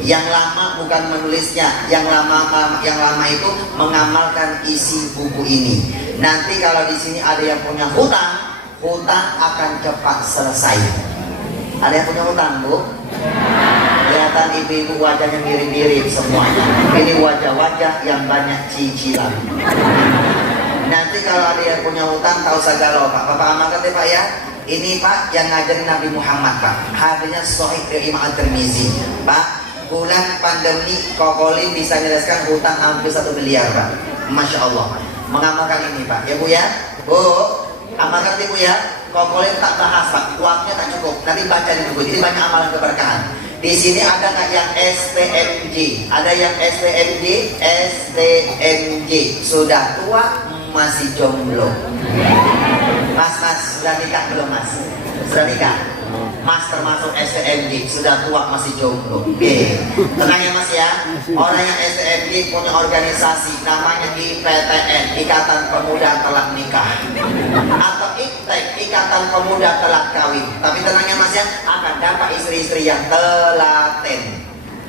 Yang lama bukan menulisnya, yang lama itu mengamalkan isi buku ini. Nanti kalau di sini ada yang punya hutang akan cepat selesai. Ada yang punya hutang Bu? Kelihatan ibu-ibu wajahnya mirip-mirip semuanya. Ini wajah-wajah yang banyak cicilan. Nanti kalau ada yang punya hutang tahu segala Pak. Bapak amalkan deh Pak ya. Ini Pak yang ngajarin Nabi Muhammad Pak. Hadisnya Sahih dari Imam At-Tirmizi Pak. Bulan pandemi Kokolim bisa menjelaskan hutang hampir 1 miliar Pak. Masya Allah. Mengamalkan ini Pak. Ya Bu ya. Bu, amalkan Bu ya. Kokolim tak bahas Pak. Waktunya tak cukup. Nanti baca di buku. Jadi banyak amalan keberkahan. Di sini ada nggak yang STMJ? Ada yang STMJ? STMJ. Sudah tua masih jomblo. Mas sudah nikah belum Mas? Sudah nikah? Mas termasuk STMJ, sudah tua masih jomblo. Oke, tenang ya Mas ya. Orang yang STMJ punya organisasi namanya IPTN, Ikatan Pemuda Telah Nikah, atau IPTEK, Ikatan Pemuda Telah Kawin. Tapi tenang ya Mas ya, akan dapat istri-istri yang telaten,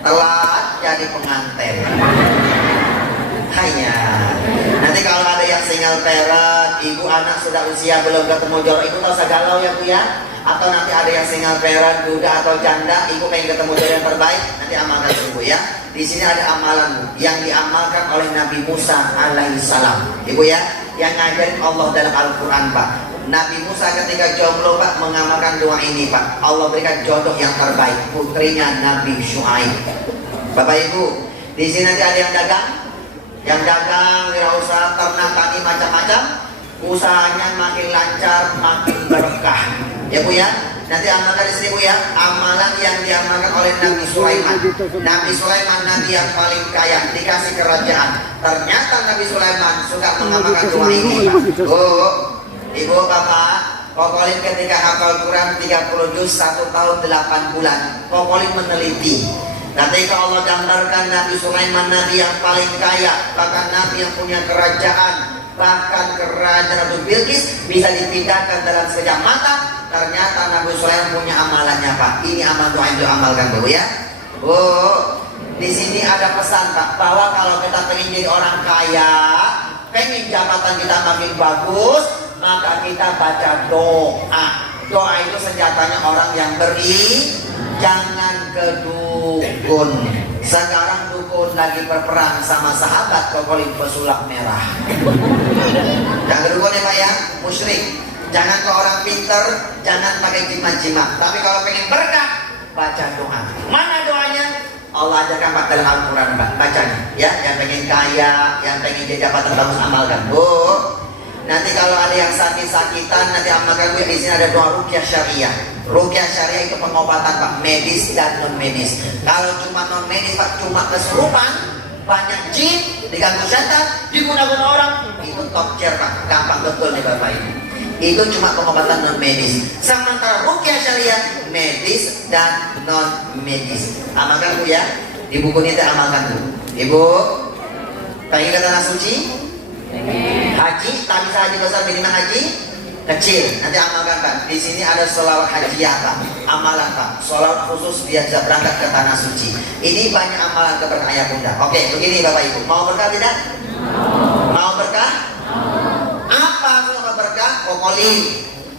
telat jadi pengantin. Hanya nanti kalau ada yang single parent, ibu anak sudah usia belum ketemu jodoh, itu tak usah galau ya Bu ya. Atau nanti ada yang single parent, duda atau janda, ibu pengen ketemu jodoh yang terbaik, nanti amalkan Bu ya. Di sini ada amalan Bu yang diamalkan oleh Nabi Musa alaihissalam, Ibu ya, yang ngajarin Allah dalam Al-Quran Pak. Nabi Musa ketika jomblo Pak mengamalkan doa ini Pak. Allah berikan jodoh yang terbaik, putrinya Nabi Syuaib. Bapak Ibu, di sini nanti ada yang dagang. Yang dagang, wirausaha, ternak, tani, macam-macam, usahanya makin lancar, makin berkah. Ya Bu ya, nanti amalkan di sini Bu ya, amalan yang diamalkan oleh Nabi Sulaiman. Nabi Sulaiman Nabi yang paling kaya, dikasih kerajaan. Ternyata Nabi Sulaiman suka mengamalkan doa ini. Bu, Ibu, Bapak, Kokolim ketika hafal Quran 30 juz 1 tahun 8 bulan, Kokolim meneliti. Ketika Allah gambarkan Nabi Sulaiman Nabi yang paling kaya, bahkan Nabi yang punya kerajaan, bahkan kerajaan Ratu Bilqis bisa dipindahkan dalam sekejap mata. Ternyata Nabi Sulaiman punya amalannya Pak. Ini amal doa yang diamalkan Bu ya. Bu, di sini ada pesan Pak, bahwa kalau kita pengen jadi orang kaya, pengen jabatan kita makin bagus, maka kita baca doa. Doa itu senjatanya orang yang beri. Jangan ke dukun. Sekarang dukun lagi berperang sama sahabat Kokolim pesulap merah. Jangan ke dukun ya Pak ya, musyrik. Jangan ke orang pinter, jangan pakai jimat-jimat. Tapi kalau pengen berkah, baca doa. Mana doanya? Allah ajarkan Pak dalam Al-Quran Pak, bacanya ya. Yang pengen kaya, yang pengen jadi jabatan bagus, amalkan Bu. Nanti kalau ada yang sakit-sakitan, nanti amalkan Bu. Di sini ada doa ruqyah syariah. Ruqyah syariah itu pengobatan Pak, medis dan non medis. Kalau cuma non medis Pak, cuma kesurupan, banyak jin, diganggu setan, digunakan orang, itu top chair Pak, gampang betul nih Bapak Ibu. Itu cuma pengobatan non medis. Sementara ruqyah syariah medis dan non medis. Amalkan Bu ya. Di buku ini amalkan Bu. Ibu, pengen ke tanah suci? Haji, tak bisa haji besar, minimal haji kecil. Nanti amalkan Pak. Di sini ada sholawat hajiyah Pak. Amalan Pak. Sholawat khusus biar bisa berangkat ke tanah suci. Ini banyak amalan keberkahan Bunda. Oke, begini Bapak Ibu. Mau berkah tidak? Mau berkah? Apa semua berkah? Kokolim.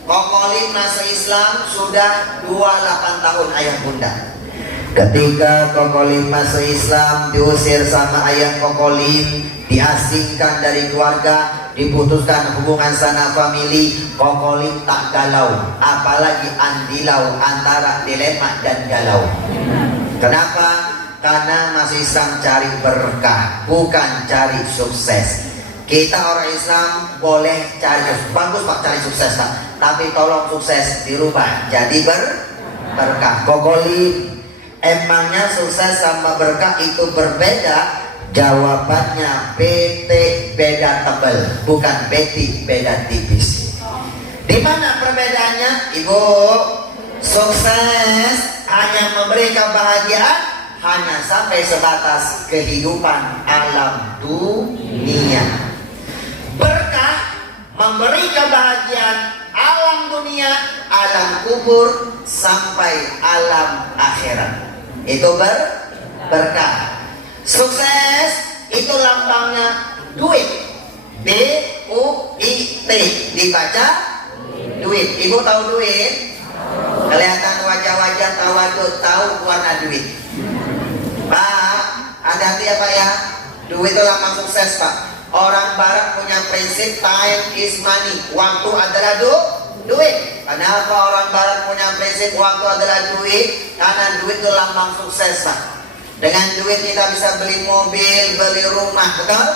Kokolim masuk Islam sudah 28 tahun ayah Bunda. Ketika Kokolim masuk Islam, diusir sama ayah Kokolim, diasingkan dari keluarga, diputuskan hubungan sana famili. Kokolim tak galau, apalagi andilau antara dilema dan galau. Kenapa? Karena masih Islam cari berkah, bukan cari sukses. Kita orang Islam boleh cari sukses, bagus Pak cari sukses Pak, tapi tolong sukses dirubah jadi berkah. Kokolim, emangnya sukses sama berkah itu berbeda? Jawabannya PT beda tebal, bukan beti beda tipis. Di mana perbedaannya? Ibu, sukses hanya memberi kebahagiaan hanya sampai sebatas kehidupan alam dunia. Berkah memberi kebahagiaan alam dunia, alam kubur sampai alam akhirat. Itu berkah. Sukses itu lambangnya duit. D-U-I-T, dibaca duit. Ibu tahu duit? Kelihatan wajah-wajah tawaduk, tahu warna duit. Pak, hati-hati ya Pak ya. Duit itu lambang sukses Pak. Orang barat punya prinsip time is money. Waktu adalah duit. Kenapa orang barat punya prinsip waktu adalah duit? Karena duit itu lambang sukses Pak. Dengan duit kita bisa beli mobil, beli rumah, betul?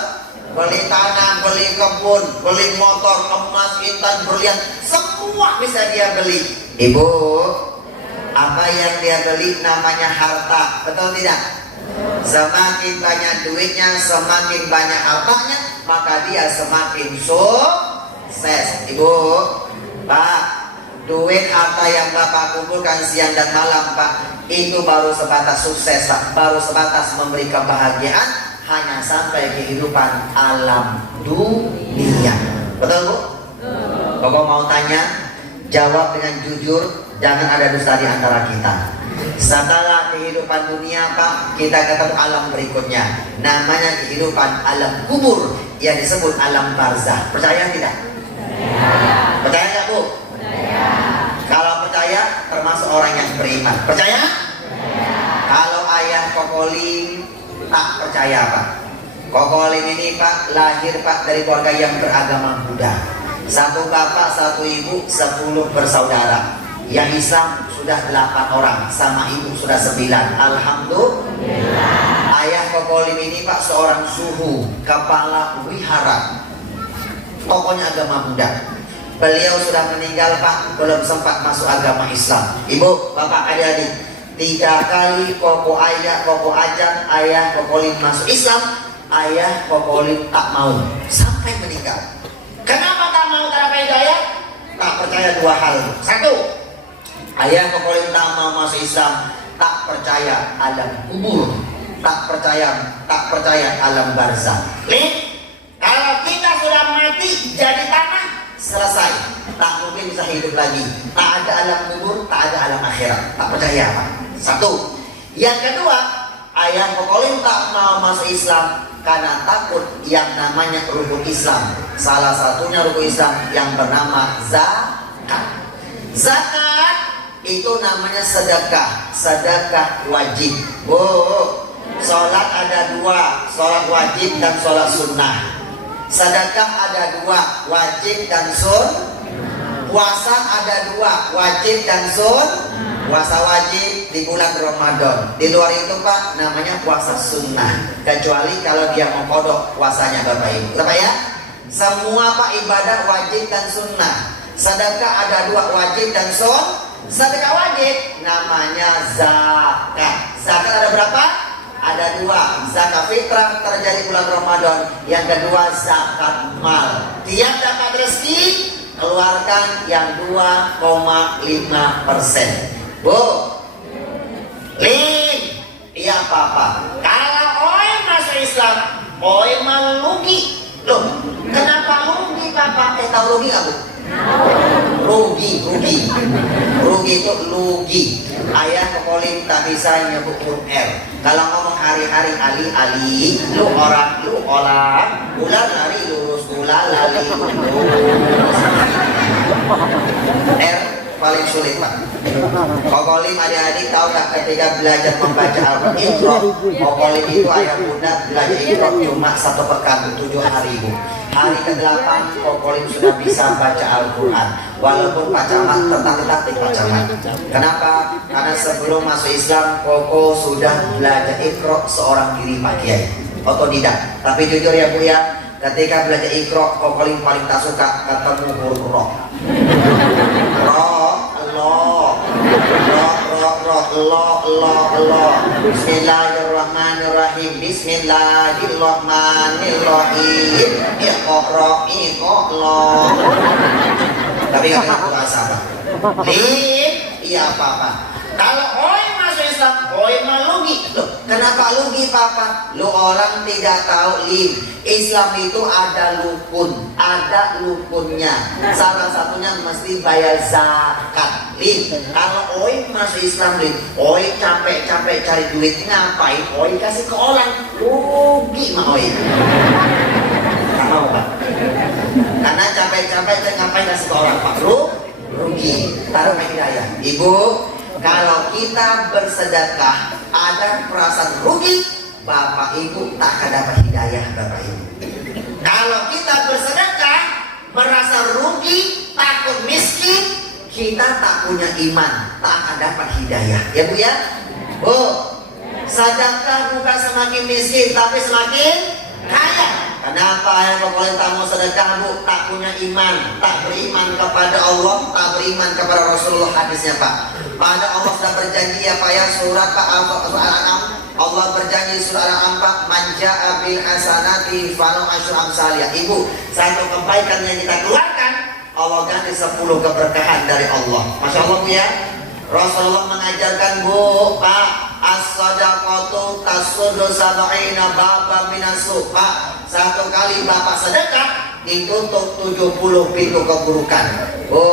Beli tanah, beli kebun, beli motor, emas, intan, berlian, semua bisa dia beli. Ibu, apa yang dia beli namanya harta, betul tidak? Semakin banyak duitnya, semakin banyak hartanya, maka dia semakin sukses. Ibu, Pak, duit harta yang Bapak kumpulkan siang dan malam Pak, itu baru sebatas sukses Pak, baru sebatas memberi kebahagiaan hanya sampai kehidupan alam dunia. Betul Bu? Bapak mau tanya, jawab dengan jujur, jangan ada dusta di antara kita. Setelah kehidupan dunia Pak, kita ketemu alam berikutnya, namanya kehidupan alam kubur yang disebut alam barzah. Percaya tidak? Percaya nggak Bu? Kalau percaya termasuk orang yang beriman. Percaya? Kalau ayah Kokolim tak percaya Pak. Kokolim ini Pak lahir Pak dari keluarga yang beragama Buddha. Satu bapak, satu ibu, 10 bersaudara. Yang Islam sudah 8 orang, sama ibu sudah 9. Alhamdulillah. Ayah Kokolim ini Pak seorang suhu, kepala wihara, tokohnya agama Buddha. Beliau sudah meninggal Pak, belum sempat masuk agama Islam. Ibu, bapak, adik-adik, 3 kali koko ayah, koko ajang, ayah Kokolim masuk Islam. Ayah Kokolim tak mau sampai meninggal. Kenapa tak mau? Kenapa hidayah? Tak percaya 2 hal. 1, ayah Kokolim tak mau masuk Islam, tak percaya alam kubur, tak percaya alam barzah. Kalau kita sudah mati jadi tanah, selesai, tak mungkin bisa hidup lagi. Tak ada alam kubur, tak ada alam akhirat. Tak percaya Pak. 1. Yang kedua, ayah Kokolim tak mau masuk Islam karena takut yang namanya rukun Islam. Salah satunya rukun Islam yang bernama zakat. Zakat itu namanya sedekah, sedekah wajib. Sholat ada 2, sholat wajib dan sholat sunnah. Sedekah ada 2, wajib dan puasa ada 2, wajib dan puasa wajib di bulan Ramadan. Di luar itu Pak namanya puasa sunnah, kecuali kalau dia mau kodok puasanya Bapak Ibu. Bapak ya, semua Pak ibadah wajib dan sunnah. Sedekah ada 2, wajib dan sedekah wajib namanya zakat. Zakat ada berapa? Ada 2, zakat fitrah terjadi bulan Ramadan. Yang kedua zakat mal. Tiap dapat rezeki keluarkan yang 2,5%. Bu, iya Papa. Kalau oi masuk Islam, oi melugi. Loh, kenapa rugi Papa? Tahu rugi nggak Bu? Rugi itu lugi. Ayah Kokolim tak bisa nyebut huruf R. Kalau ngomong hari-hari ali, lu orang, ular lari lurus, ular lari lurus. R paling sulit Pak. Kokolim adik-adik tahu nggak ketika belajar membaca Al-Quran? Kokolim itu ayah bunda belajar Al-Quran cuma 1 pekan, 7 hari Bu. Hari ke-8 Kokolim sudah bisa baca Al-Quran. Walaupun Pak Camat tetap Pak Camat. Kenapa? Karena sebelum masuk Islam Koko sudah belajar Iqra seorang diri Pak Kiai, otodidak. Tapi jujur ya Bu ya, ketika belajar Iqra Kokolim paling tak suka ketemu huruf Ro. Bismillahirrahmanirrahim. Bismillahirrahmanirrahim. Iqra. Tapi nggak bilang puasa Pak. Lim, iya apa-apa. Kalau oi masuk Islam, oi malugi. Loh, kenapa lugi Papa? Lo orang tidak tahu Lim. Islam itu ada rukun, ada rukunnya. Salah satunya mesti bayar zakat. Lim, kalau oi masuk Islam Lim, oi capek-capek cari duit ngapain? Oi kasih ke orang, rugi mah oi. Gak mau Pak. Karena capek-capek ngapain kasih ke orang Pak? Rugi. Taruh hidayah. Ibu, kalau kita bersedekah ada perasaan rugi, Bapak Ibu tak akan dapat hidayah Bapak Ibu. Kalau kita bersedekah merasa rugi, takut miskin, kita tak punya iman, tak akan dapat hidayah. Ya Bu ya? Bu, sedekah bukan semakin miskin tapi semakin kaya. Kenapa yang pemerintah mau sedekah Bu? Tak punya iman, tak beriman kepada Allah, tak beriman kepada Rasulullah. Hadisnya Pak, pada Allah sudah berjanji ya Pak ya, surat Pak Al-An'am, Allah berjanji surat Al-An'am Pak, manja bil hasanati falahu asyru amsaliyah. Ibu, satu kebaikan yang kita keluarkan Allah ganti 10 keberkahan dari Allah. Masya Allah Bu ya. Rasulullah mengajarkan Bu, Pak, as-sadaqatu tasuddu sab'ina baba minasu. Pak, satu kali Bapak sedekah ditutup 70 pintu keburukan. Bu,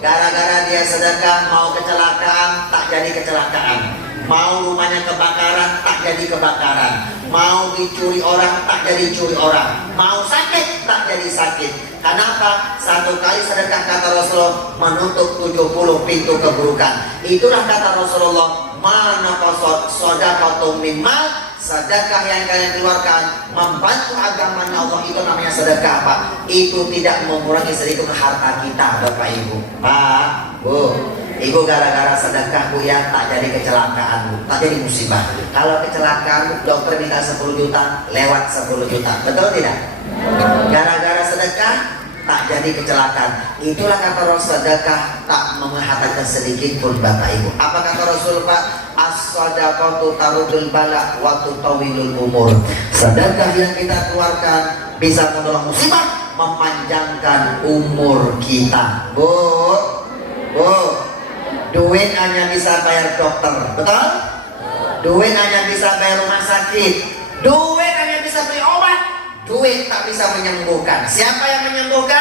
gara-gara dia sedekah mau kecelakaan tak jadi kecelakaan. Mau rumahnya kebakaran tak jadi kebakaran. Mau dicuri orang tak jadi curi orang. Mau sakit tak jadi sakit. Kenapa? Satu kali sedekah kata Rasulullah menutup 70 pintu keburukan. Itulah kata Rasulullah, mana qasad sadaqatu mimmal, sedekah yang kalian keluarkan membantu agamanya Allah, itu namanya sedekah Pak. Itu tidak mengurangi sedikit harta kita Bapak Ibu. Pak, Bu, Ibu gara-gara sedekah Bu ya tak jadi kecelakaan Bu, tak jadi musibah. Kalau kecelakaan dokter minta 10 juta, lewat 10 juta. Betul tidak? Gara-gara sedekah tak jadi kecelakaan. Itulah kata Rasul, sedekah tak menghantarkan sedikit pun Bapak Ibu. Apa kata Rasul Pak? As-sadaqatu tarudul bala wa tutawilul umur. Sedekah yang kita keluarkan bisa menolong musibah, memanjangkan umur kita. Bu, duit hanya bisa bayar dokter, betul? Duit hanya bisa bayar rumah sakit. Duit hanya bisa beli obat. Duit tak bisa menyembuhkan. Siapa yang menyembuhkan?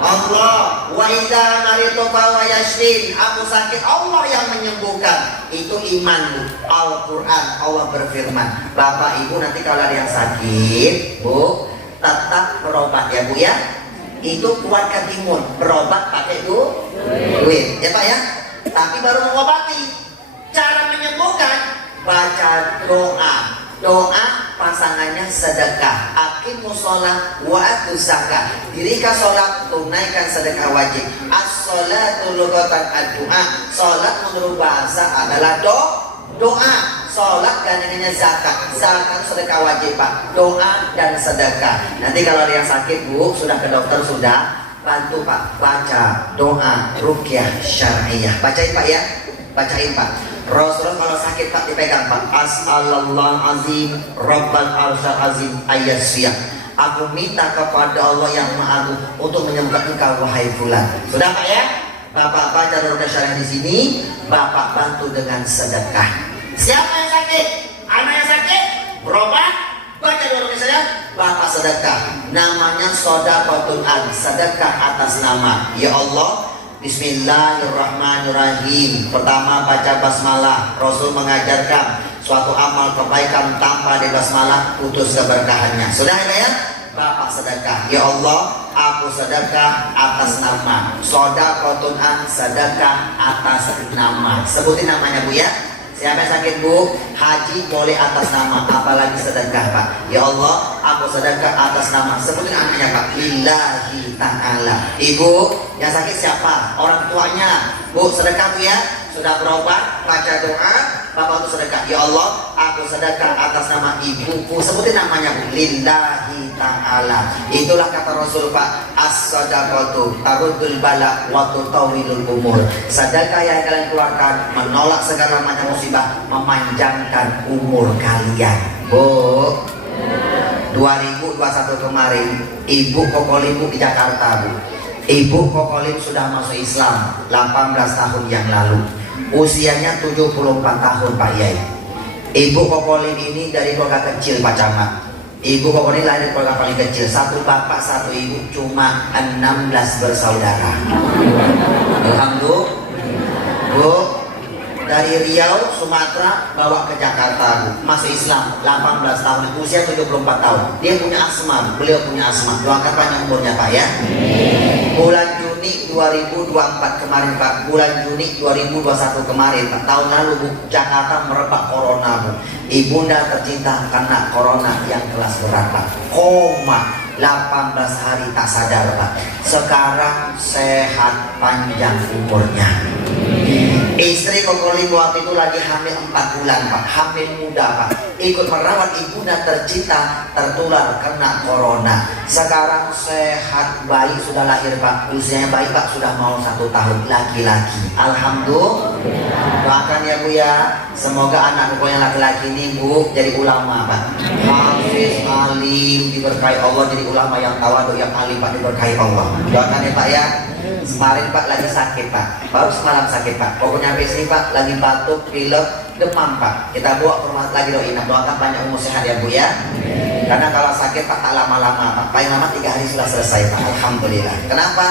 Allah. Wa idza maritu fa yashfin. Aku sakit, Allah yang menyembuhkan. Itu iman. Al-Qur'an, Allah berfirman. Bapak Ibu nanti kalau ada yang sakit, Bu, tetap berobat ya Bu ya. Itu kuatkan imun. Berobat pakai duit. Ya Pak ya. Tapi baru mengobati. Cara menyembuhkan baca doa. Doa pasangannya sedekah. Aqimus sholat wa atuz zakat. Dirikan sholat, tunaikan sedekah wajib. As-sholatu lughatan ad-du'a. Sholat menurut bahasa adalah doa. Sholat gandengannya zakat. Zakat sedekah wajib Pak. Doa dan sedekah. Nanti kalau ada yang sakit Bu, sudah ke dokter sudah, bantu Pak baca doa ruqyah syar'iyah. Bacain Pak ya. Bacain Pak. Rasulullah kalau sakit Pak dipegang Pak. As'alallahu azim rabbal arsyal azim ayyasfiyah. Aku minta kepada Allah yang Maha Agung untuk menyembuhkan engkau wahai fulan. Sudah Pak ya? Bapak baca ruqyah syar'iyah di sini, Bapak bantu dengan sedekah. Siapa yang sakit? Anak yang sakit? Berobat? Baca ruqyah syar'iyah, Bapak sedekah. Namanya shadaqatul an, sedekah atas nama ya Allah. Bismillahirrahmanirrahim. Pertama baca basmalah. Rasul mengajarkan suatu amal kebaikan tanpa di basmalah putus keberkahannya. Sudah ya? Bapak sedekah. Ya Allah, aku sedekah atas nama. Shadaqatun an, sedekah atas nama. Sebutin namanya Bu ya. Siapa yang sakit Bu? Haji boleh atas nama, apalagi sedekah Pak. Ya Allah, aku sedekah atas nama. Sebutin anaknya Pak. Lillahi ta'ala. Ibu yang sakit siapa? Orang tuanya. Bu sedekah Bu ya. Sudah berobat, baca doa, Bapak itu sedekah. Ya Allah, aku sedekah atas nama ibuku. Sebutin namanya Bu. Lillahi ta'ala. Itulah kata Rasul Pak. As-sadaqatu taruddul bala wa tutawilul umur. Sedekah yang kalian keluarkan menolak segala macam musibah, memanjangkan umur kalian. Bu, 2021 kemarin Ibu Kokolibu di Jakarta Bu. Ibu Kokolim sudah masuk Islam 18 tahun yang lalu. Usianya 74 tahun Pak Yai. Ibu Kokolim ini dari keluarga kecil Pak Camat. Ibu Kokolim lahir dari keluarga paling kecil, satu bapak satu ibu, cuma 16 bersaudara. Alhamdulillah. Bu, dari Riau, Sumatera bawa ke Jakarta, Bu. Masuk Islam 18 tahun, usia 74 tahun. Dia punya asma, beliau punya asma. Doakan panjang umurnya Pak ya. Bulan Juni 2024 kemarin Pak, bulan Juni 2021 kemarin Pak, tahun lalu Bu, Jakarta merebak corona Bu. Ibunda tercinta kena corona yang kelas berat Pak, koma 18 hari tak sadar Pak. Sekarang sehat panjang umurnya. Istri Kokolim waktu itu lagi hamil 4 bulan Pak, hamil muda Pak. Ikut merawat ibunda tercinta, tertular kena corona. Sekarang sehat, bayi sudah lahir Pak. Usianya bayi Pak sudah mau 1 tahun, laki-laki. Alhamdulillah. Doakan ya Bu ya, semoga anak Koko yang laki-laki ini Bu jadi ulama Pak. Hafiz, alim, diberkahi Allah, jadi ulama yang tawadhu, yang alim Pak, diberkahi Allah. Doakan ya Pak ya. Kemarin Pak lagi sakit Pak, baru semalam sakit Pak. Pokoknya habis ini Pak lagi batuk, pilek, demam Pak. Kita bawa ke rumah lagi doain, doakan panjang umur sehat ya Bu ya. Karena kalau sakit Pak tak lama-lama Pak, paling lama 3 hari sudah selesai Pak. Alhamdulillah. Kenapa?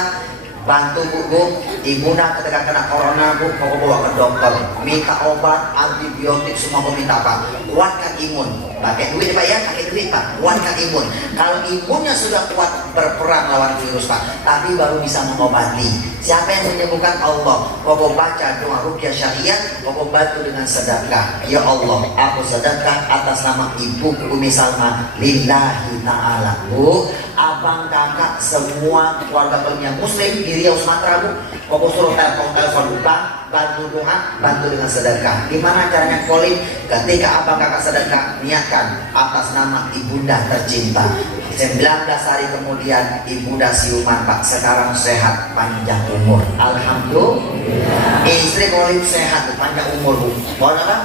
Bantu Bu, ibunda ketika kena corona Bu, mau bawa ke dokter, minta obat, antibiotik, semua mau minta Pak. Kuatkan imun, pakai duit Pak ya, pakai duit Pak, kuatkan imun. Kalau imunnya sudah kuat, berperang lawan virus Pak, tapi baru bisa mengobati. Siapa yang menyembuhkan? Allah. Koko baca doa ruqyah syariah, koko bantu dengan sedekah. Ya Allah, aku sedekah atas nama Ibu Umi Salma lillahi ta'ala. Bu, abang kakak semua keluarga yang muslim di Riau Sumatera Bu, koko suruh telepon Bang, bantu doa, bantu dengan sedekah. Gimana caranya Kolim? Ketika abang kakak sedekah, niatkan atas nama ibunda tercinta. 19 hari kemudian ibunda siuman Pak, sekarang sehat panjang umur. Alhamdulillah. Istri Kolim sehat panjang umur Bu. Mohon apa?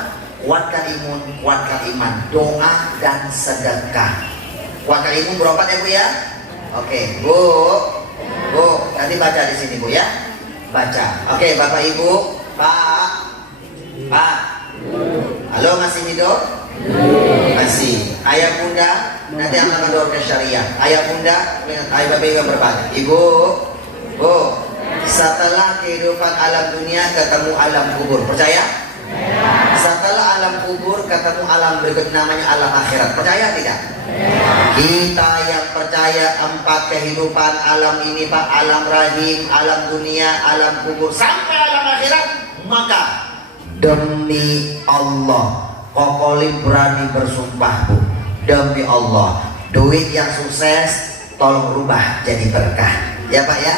Kuatkan imun, kuatkan iman, doa dan sedekah. Kuatkan imun berobat ya Bu ya. Oke Bu, nanti baca di sini Bu ya. Baca. Oke Bapak Ibu, Pak. Halo masih hidup? Masih. Ayah bunda, nanti akan mendorong ke syariah. Ayah bunda, ayah bapak ibu berbagi. Ibu, Bu, setelah kehidupan alam dunia ketemu alam kubur, percaya? Setelah alam kubur ketemu alam berikut namanya alam akhirat, percaya tidak? Kita yang percaya 4 kehidupan alam ini Pak, alam rahim, alam dunia, alam kubur sampai alam akhirat, maka demi Allah Kokolim berani bersumpah Bu, demi Allah, duit yang sukses tolong rubah jadi berkah ya Pak ya.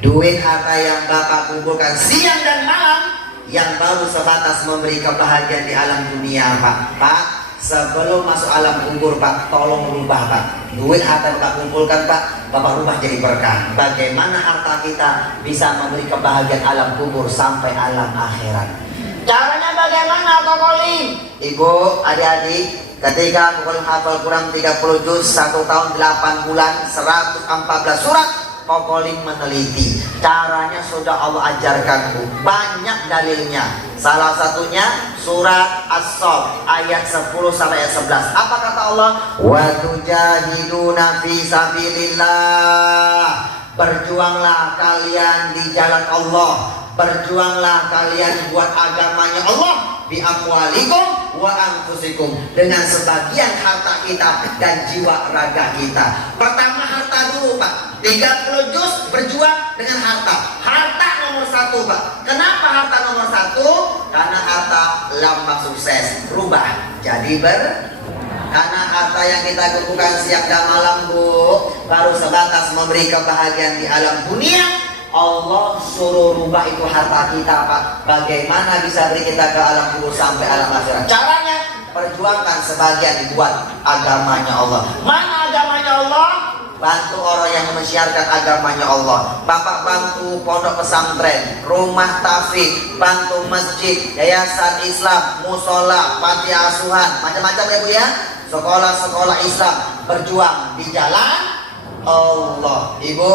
Duit harta yang Bapak kumpulkan siang dan malam yang baru sebatas memberi kebahagiaan di alam dunia Pak, sebelum masuk alam kubur Pak, tolong rubah Pak. Duit harta yang Bapak kumpulkan Pak, Bapak rubah jadi berkah. Bagaimana harta kita bisa memberi kebahagiaan alam kubur sampai alam akhirat? Caranya bagaimana Kokolim? Ibu, adik-adik, ketika Kokolim hafal Quran 30 juz, 1 tahun 8 bulan, 114 surat, Kokolim meneliti. Caranya sudah Allah ajarkan Bu, banyak dalilnya. Salah satunya surat As-Saff ayat 10 sampai ayat 11. Apa kata Allah? Wa tujahiduna fi sabilillah. Berjuanglah kalian di jalan Allah. Berjuanglah kalian buat agamanya Allah bi amwalikum wa anfusikum, dengan sebagian harta kita dan jiwa raga kita. Pertama harta dulu Pak. 30 juz berjuang dengan harta. Harta nomor 1 Pak. Kenapa harta nomor 1? Karena harta lambang sukses. Rubah jadi karena harta yang kita kumpulkan siang dan malam Bu, baru sebatas memberi kebahagiaan di alam dunia. Allah suruh rubah itu harta kita Pak. Bagaimana bisa beri kita ke alam kubur sampai alam akhirat? Caranya perjuangkan sebagian dibuat agamanya Allah. Mana agamanya Allah? Bantu orang yang mensiarkan agamanya Allah. Bapak bantu pondok pesantren, rumah tahfidz, bantu masjid, yayasan Islam, musola, panti asuhan, macam-macam ya Bu ya. Sekolah-sekolah Islam berjuang di jalan Allah. Ibu,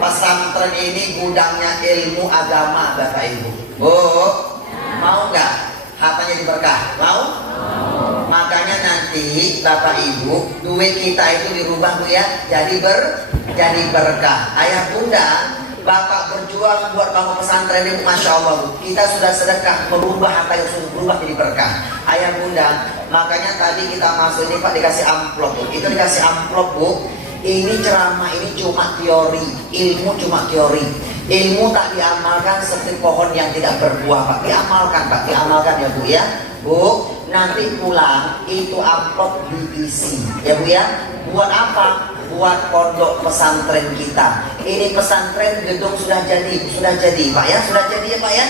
pesantren ini gudangnya ilmu agama Bapak Ibu. Bu, mau nggak hartanya diberkah? Mau? Makanya nanti Bapak Ibu, duit kita itu dirubah Bu ya, jadi berkah. Ayah bunda, Bapak berjuang buat bangun pesantren ini, Masya Allah Bu. Kita sudah sedekah merubah harta yang sudah berubah jadi berkah. Ayah bunda, makanya tadi kita masuk ini Pak dikasih amplop Bu. Itu dikasih amplop Bu. Ini ceramah ini cuma teori, ilmu cuma teori. Ilmu tak diamalkan seperti pohon yang tidak berbuah Pak. Diamalkan Pak, diamalkan ya Bu ya. Bu, nanti pulang itu amplop diisi ya Bu ya. Buat apa? Buat pondok pesantren kita. Ini pesantren gedung sudah jadi Pak ya, sudah jadi ya Pak ya,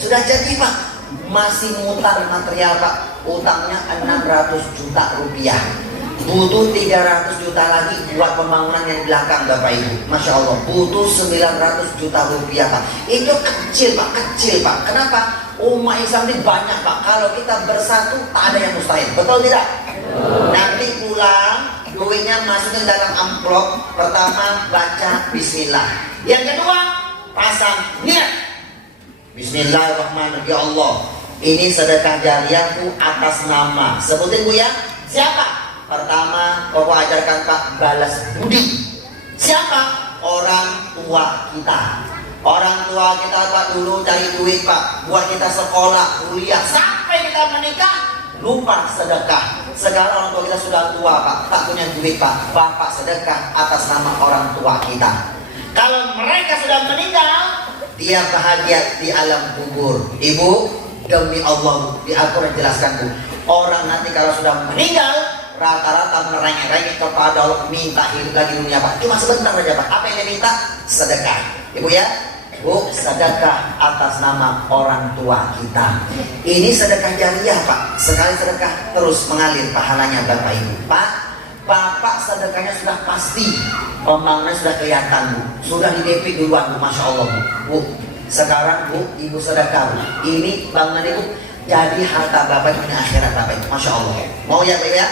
sudah jadi Pak. Masih mutar material Pak, utangnya 600 juta rupiah. Butuh 300 juta lagi buat pembangunan yang belakang Bapak Ibu. Masya Allah, butuh 900 juta rupiah Pak. Itu kecil Pak. Kenapa? Umat Islam ini banyak Pak. Kalau kita bersatu tak ada yang mustahil. Betul tidak? Nanti pulang duitnya masukin dalam amplop. Pertama baca bismillah. Yang kedua pasang niat. Bismillahirrahmanirrahim. Ya Allah, ini sedekah jariahku atas nama. Sebutin Bu ya. Siapa? Pertama, Bapak ajarkan Pak balas budi. Siapa? Orang tua kita. Orang tua kita Pak dulu cari duit Pak, buat kita sekolah, kuliah, sampai kita menikah, lupa sedekah. Sekarang orang tua kita sudah tua Pak, tak punya duit Pak. Bapak sedekah atas nama orang tua kita. Kalau mereka sudah meninggal, dia bahagia di alam kubur. Ibu, demi Allah, di Al-Quran jelaskan Bu, orang nanti kalau sudah meninggal rata-rata merengek-rengek kepada Allah, minta hidup lagi dunia Pak. Cuma sebentar saja Pak. Apa yang dia minta? Sedekah. Ibu ya, Bu, sedekah atas nama orang tua kita. Ini sedekah jariah Pak. Sekali sedekah terus mengalir pahalanya Bapak Ibu. Pak, Bapak sedekahnya sudah pasti, pembangunan sudah kelihatan Bu. Sudah di DP duluan Bu, Masya Allah Bu. Bu, sekarang Bu, Ibu sedekah Bu. Ini bangunan itu jadi harta Bapak punya akhirat Bapak Ibu. Masya Allah. Mau ya Bu ya?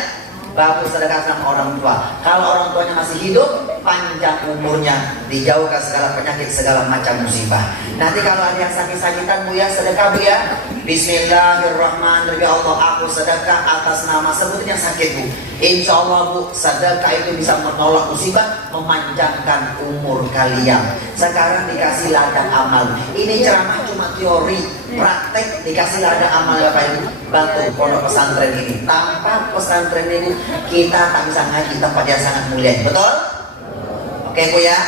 Bapak sedekah sama orang tua. Kalau orang tuanya masih hidup, panjang umurnya, dijauhkan segala penyakit, segala macam musibah. Nanti kalau ada yang sakit-sakitan Bu ya, sedekah Bu ya. Bismillahirrahmanirrahim. Ya Allah, aku sedekah atas nama, sebutnya sakit Bu. Insya Allah Bu, sedekah itu bisa menolak musibah, memanjangkan umur kalian. Sekarang dikasih ladang amal. Ini ceramah cuma teori, praktek dikasih ladang amal Bapak Ibu. Bantu pondok pesantren ini. Tanpa pesantren ini kita tak bisa ngaji tempat yang sangat mulia. Betul? Oke Bu ya.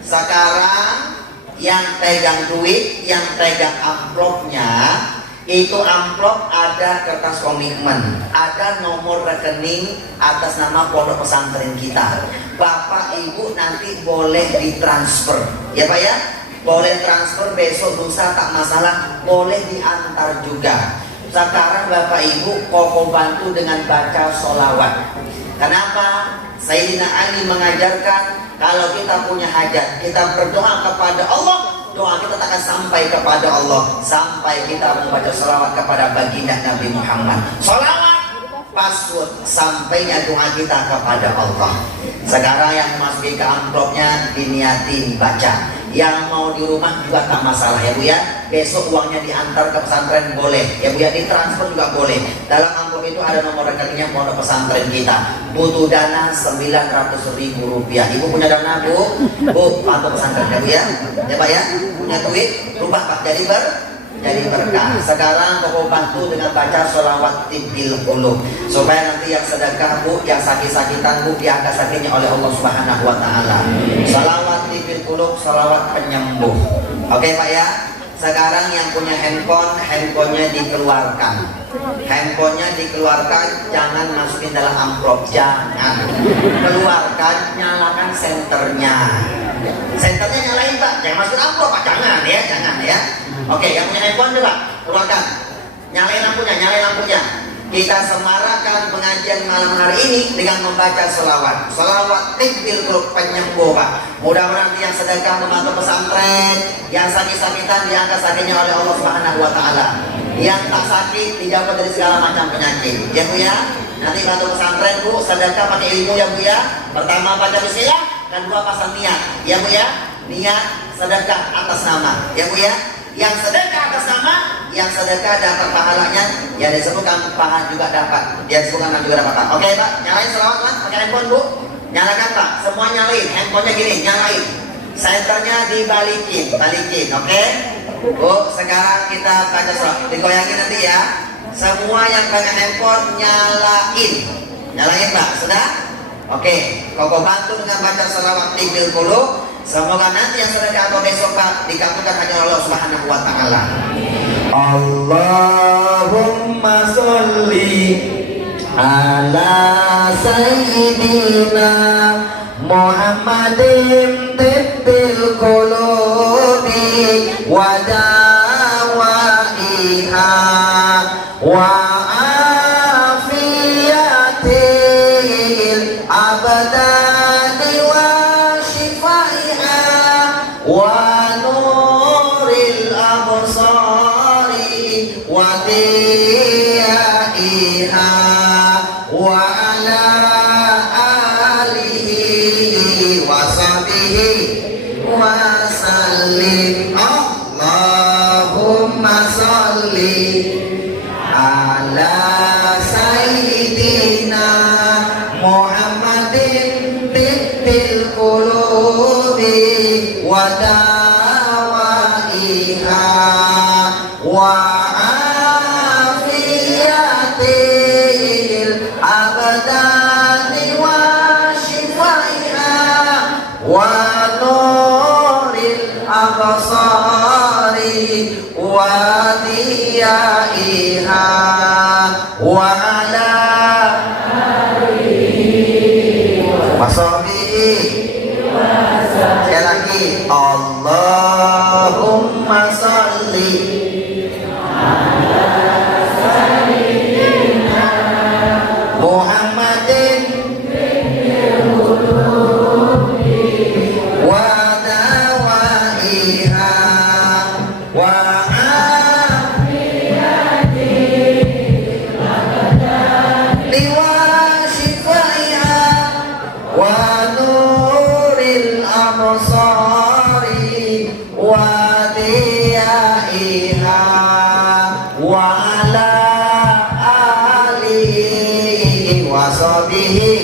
Sekarang yang pegang duit, yang pegang amplopnya, itu amplop ada kertas komitmen, ada nomor rekening atas nama pondok pesantren kita. Bapak Ibu nanti boleh ditransfer, ya Pak ya, boleh transfer besok lusa tak masalah, boleh diantar juga. Sekarang Bapak Ibu kokoh bantu dengan baca sholawat. Kenapa? Sayyidina Ali mengajarkan kalau kita punya hajat, kita berdoa kepada Allah, doa kita akan sampai kepada Allah sampai kita membaca sholawat kepada baginda Nabi Muhammad. Sholawat password sampainya doa kita kepada Allah. Sekarang yang masukin ke amplopnya diniati dibaca. Yang mau di rumah juga tak masalah ya Bu ya. Besok uangnya diantar ke pesantren boleh ya Bu ya, ditransfer juga boleh. Dalam amplop itu ada nomor rekeningnya pondok pesantren kita. Butuh dana 900.000 rupiah. Ibu punya dana Bu? Bu, pondok pesantren ya Bu ya. Ya Pak ya, punya duit, rubah Pak jadi berkah. Sekarang Bapak bantu dengan baca sholawat tibbil qulub supaya nanti yang sedekah Bu, yang sakit-sakitan Bu, diangkat sakitnya oleh Allah Subhanahu wa taala. Sholawat tibbil qulub, sholawat penyembuh. Oke Pak ya. Sekarang yang punya handphone, handphonenya dikeluarkan. Handphonenya dikeluarkan, jangan masukin dalam amplop, jangan. Keluarkan, nyalakan senternya. Senternya nyalain Pak, jangan masukin amplop Pak, jangan ya. Oke, yang punya handphone coba keluarkan, nyalain lampunya. Kita semarakan pengajian malam hari ini dengan membaca sholawat. Sholawat tibbil qulub, penyembuh Pak. Mudah-mudahan yang sedekah membantu pesantren, yang sakit-sakitan diangkat sakitnya oleh Allah Subhanahu wa taala. Yang tak sakit dijauhkan dari segala macam penyakit. Ya Bu ya. Nanti bantu pesantren Bu, sedekah pakai ilmu ya Bu ya. Pertama baca bismillah, kedua pasang niat. Ya Bu ya. niat sedekah atas nama, ya Bu ya. Yang sedekah atas nama, yang sedekah dapat pahalanya, yang disebutkan pahala juga dapat, yang disebutkan juga dapat pahala. Oke Pak, nyalain selawat Pak, pakai handphone Bu. Nyalakan Pak, semua nyalain, handphonenya gini, nyalain. Senternya balikin, oke? Bu, sekarang kita baca selawat, digoyangin nanti ya. Semua yang pakai handphone nyalain Pak, sudah? Oke, Koko bantu dengan baca selawat 30. Semoga nanti yang sedekah atau besok Pak dikabulkan hanya Allah Subhanahu wa taala. Allahumma sholli ala sayyidina Muhammadin tibbil qulubi wa dawaiha wa afiyatil abdani wa shifaiha wa nuril absari wa diyaiha wa ala alihi wa sahbihi wa sallim. Allahumma sholli ala sayyidina Muhammadin tibbil qulubi wa dawaiha wa afiyatil abdani wa shifaiha wa nuril absari wa diyaiha wa ala washabihi. Sekali lagi, Allahumma sholli Muhammadin wa dawaiha wa afiyati wa shifaiha wa nuril absari wa diyaiha wa ala alihi wa sahbihi.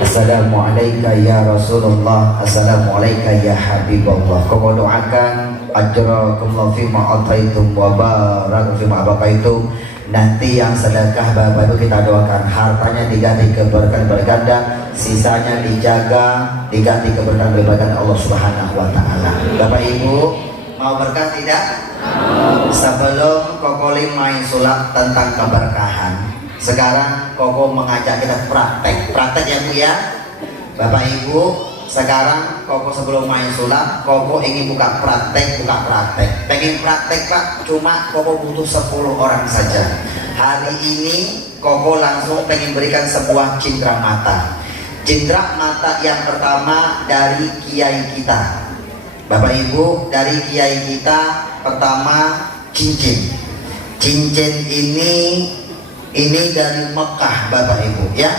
Assalamualaikum ya Rasulullah, Assalamualaikum ya Habibullah. Kau doakan ajrakumullah fima ataitum wa barak fima abaqaitum. Nanti yang sedekah Bapak Ibu kita doakan hartanya diganti keberkahan berganda, sisanya dijaga diganti keberkahan berganda Allah Subhanahu wa taala. Bapak Ibu mau berkah tidak? Sebelum Kokoli main sulap tentang keberkahan, sekarang Koko mengajak kita praktek ya Bu ya. Bapak Ibu, sekarang Koko sebelum main sulap, Koko ingin buka praktek. Pengen praktek Pak, cuma Koko butuh 10 orang saja. Hari ini Koko langsung pengen berikan sebuah cindera mata. Cindera mata yang pertama dari kiai kita. Bapak Ibu, dari kiai kita pertama cincin. Cincin ini dari Mekah Bapak Ibu ya.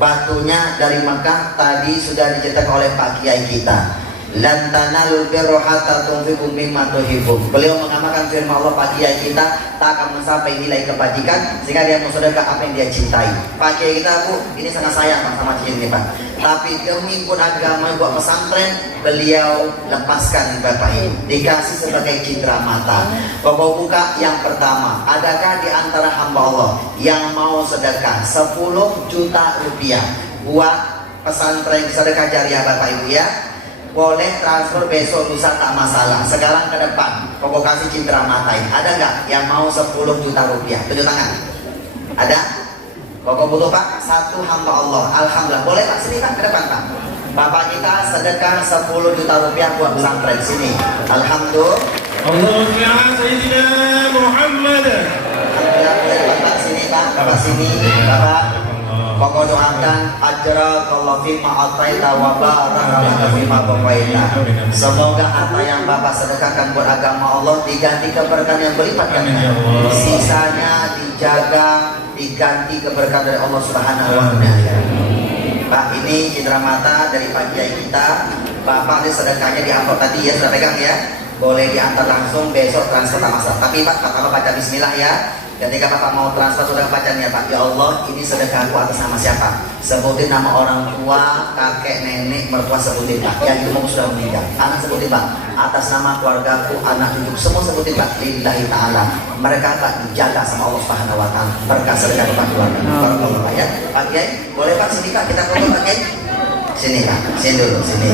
Batunya dari Mekah, tadi sudah dicetak oleh Pak Kiai kita. Lan tanalul birra hatta tunfiqu mimma tuhibbun. Beliau mengamalkan firman Allah Pak Kiai kita, tak akan mencapai nilai kebajikan sehingga dia mensedekah apa yang dia cintai. Pak Kiai kita Bu, ini sangat sayang Pak sama cincin ini Pak. Tapi demi pun agama buat pesantren, beliau lepaskan Bapak Ibu, dikasih sebagai cindera mata. Bapak buka yang pertama, adakah di antara hamba Allah yang mau sedekah 10 juta rupiah buat pesantren sedekah jariah Bapak Ibu ya? Boleh transfer besok lusa tak masalah. Sekarang ke depan Koko kasih cindera mata ini. Ada nggak yang mau 10 juta rupiah? Tunjuk tangan. Ada? Koko butuh Pak, satu hamba Allah. Alhamdulillah. Boleh Pak, sini Pak, ke depan Pak. Bapak kita sedekah 10 juta rupiah buat pesantren sini. Alhamdulillah. Allahumma sayyidina Muhammad. Alhamdulillah, boleh Bapak sini Pak. Bapak sini. Bapak Koko doakan ajrakallahu fima ataita wa baraka fima tawaita. Semoga apa yang Bapak sedekahkan buat agama Allah diganti keberkahan yang berlipat ganda. Sisanya dijaga, diganti keberkahan dari Allah Subhanahu wa taala. Pak, ini cindera mata dari Pak Kiai kita Bapak ini sedekahnya di amplop tadi ya, sudah pegang ya. Boleh diantar langsung besok transfer sama. Tapi Pak, Bapak baca bismillah ya. Ketika Bapak mau transfer sudah baca nih ya Pak. Ya Allah, ini sedekahku atas nama siapa? Sebutin nama orang tua, kakek, nenek, mertua, sebutin Pak. Yang itu sudah meninggal. Anak sebutin Pak. Atas nama keluargaku, anak cucu semua sebutin Pak. Lillahi ta'ala. Mereka Pak dijaga sama Allah Subhanahu wa taala. Berkah sedekah Bapak keluarga. Barakallah ya. Pak Kiai, boleh Pak sini Pak kita foto Pak Kiai. Sini Pak, sini dulu, sini.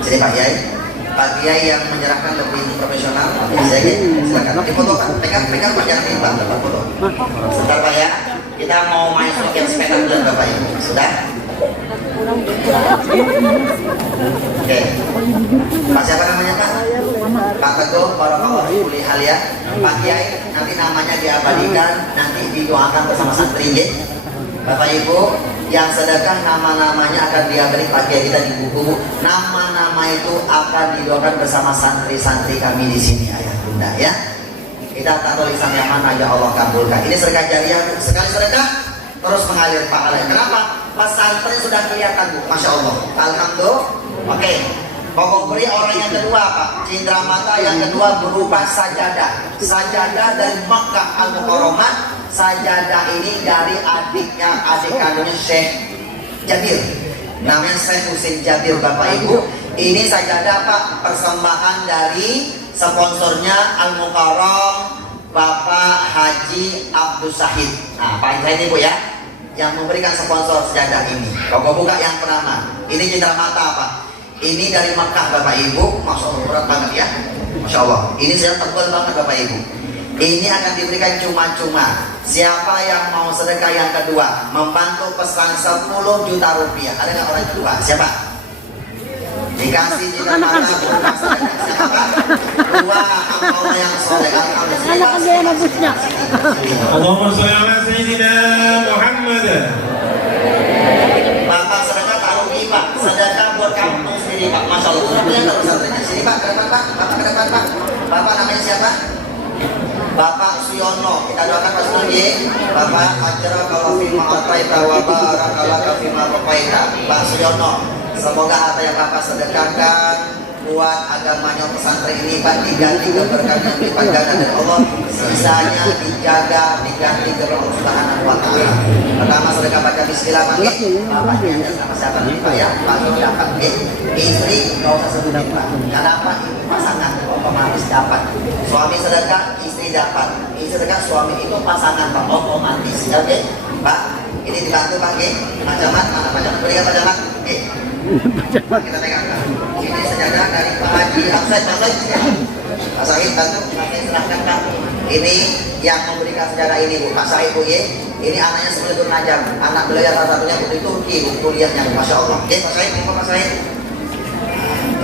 Sini Pak Kiai. Pak Kiai yang menyerahkan lebih profesional, bisa ya, silakan. Dipoto Pak, pegang Pak, jangan ini Pak, Bapak foto. Sebentar Pak ya, kita mau main yang spektakuler Bapak Ibu, sudah? Oke, Pak siapa namanya Pak? Pak Teguh, Barakallahu Fikum ya. Pak Kiai, nanti namanya diabadikan, nanti didoakan bersama santri ya. Bapak Ibu, yang sedekah nama-namanya akan diabadikan Pak Kiai kita di buku. Nama-nama itu akan didoakan bersama santri-santri kami di sini ayah bunda ya. Kita tak tulisan yang mana ya Allah kabulkan. Ini sedekah jariah, sekali sedekah terus mengalir pahala. Kenapa? Pesantren sudah kelihatan Bu, masya Allah. Alhamdulillah. Oke. Pokok beri orang yang kedua Pak, cindera mata yang kedua berupa sajadah. Sajadah dari Makkah Al-Mukarramah. Sajadah ini dari adik kandungnya Syekh Jabir. Namanya Syekh Husin Jabir Bapak Ibu. Ini sajadah Pak, persembahan dari sponsornya Al-Mukarram Bapak Haji Abdul Syahid. Nah Pak ini Bu ya, yang memberikan sponsor sajadah ini. Kau buka yang pertama. Ini cindera mata Pak. Ini dari Makkah Bapak Ibu. Masya Allah berat banget ya. Masya Allah. Ini saya tebal banget Bapak Ibu. Ini akan diberikan cuma-cuma. Siapa yang mau sedekah yang kedua, membantu pesan 10 juta rupiah. Ada nggak orang kedua? Siapa? Dikasih cindera mata berupa sedekah. Siapa? Dua hamba yang soleh. Anak dia yang bagusnya. Allahumma sholli ala sayyidina Muhammad. Bapak sedekah taruh di Pak. Sedekah buat kamu sendiri Pak. Masya Allah. Sudah punya taruh santrinya. Sini Pak, ke depan Pak. Bapak ke depan Pak. Bapak namanya siapa? Bapak Suyono, kita doakan Pak Suyono ya. Bapak ajrakallahu fima ataita wa barakallahu fima qaita. Pak Suyono, semoga apa yang Bapak sedekahkan buat agamanya pesantren ini Pak diganti keberkahan yang lipat ganda dari Allah, sisanya diganti ke Allah Subhanahu wa taala. Pertama sedekah baca bismillah Pak. Bapaknya sama siapa Pak ya? Pak Suyono dapat istri enggak usah sebutin Pak. Kenapa itu pasangan otomatis dapat. Suami sedekah, istri dapat. Istri sedekah, suami itu pasangan Pak otomatis. Oke? Pak, ini dibantu Pak G. Majamat mana majamat? Berikan majamat. Oke. Kita pegang Pak. Ini sejadah dari Pak Haji Hamzah. Pak Sahid bantu. Oke, silahkan Pak. Ini yang memberikan sejadah ini Bu. Pak Sahid Bu ya. Ini anaknya sebelum najam. Anak beliau salah satunya putri Turki Bu. Kuliahnya Masya Allah. Oke Pak Sahid, Pak Sahid.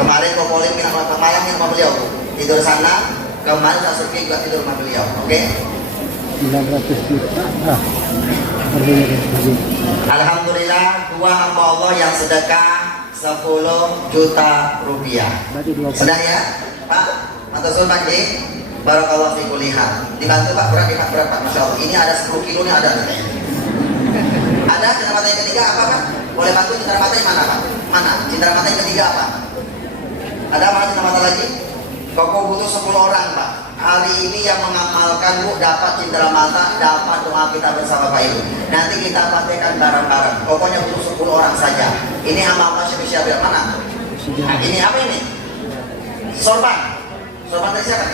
Kemarin kau boleh minat malam yang sama beliau tidur sana, kemarin saya sepi juga tidur sama beliau, oke? 900 juta. Alhamdulillah, dua hamba Allah yang sedekah 10 juta rupiah. Sudah ya, Pak? Atau Sultan J? Barakallahu fi kuliah. Dibantu Pak, berat Pak, Masya Allah. Ini ada 10 kilo nih ada. Ada cindera mata yang ketiga apa Pak? Boleh bantu cindera mata yang mana Pak? Mana? Cindera mata yang ketiga apa? Ada apa cindera mata lagi? Koko butuh 10 orang Pak. Hari ini yang mengamalkan Bu dapat cindera mata, dapat doa kita bersama Pak Ibu. Nanti kita praktekkan bareng-bareng. Pokoknya butuh 10 orang saja. Ini hamba Allah Syekh Syabir mana? Nah, ini apa ini? Sorban. Sorban dari siapa?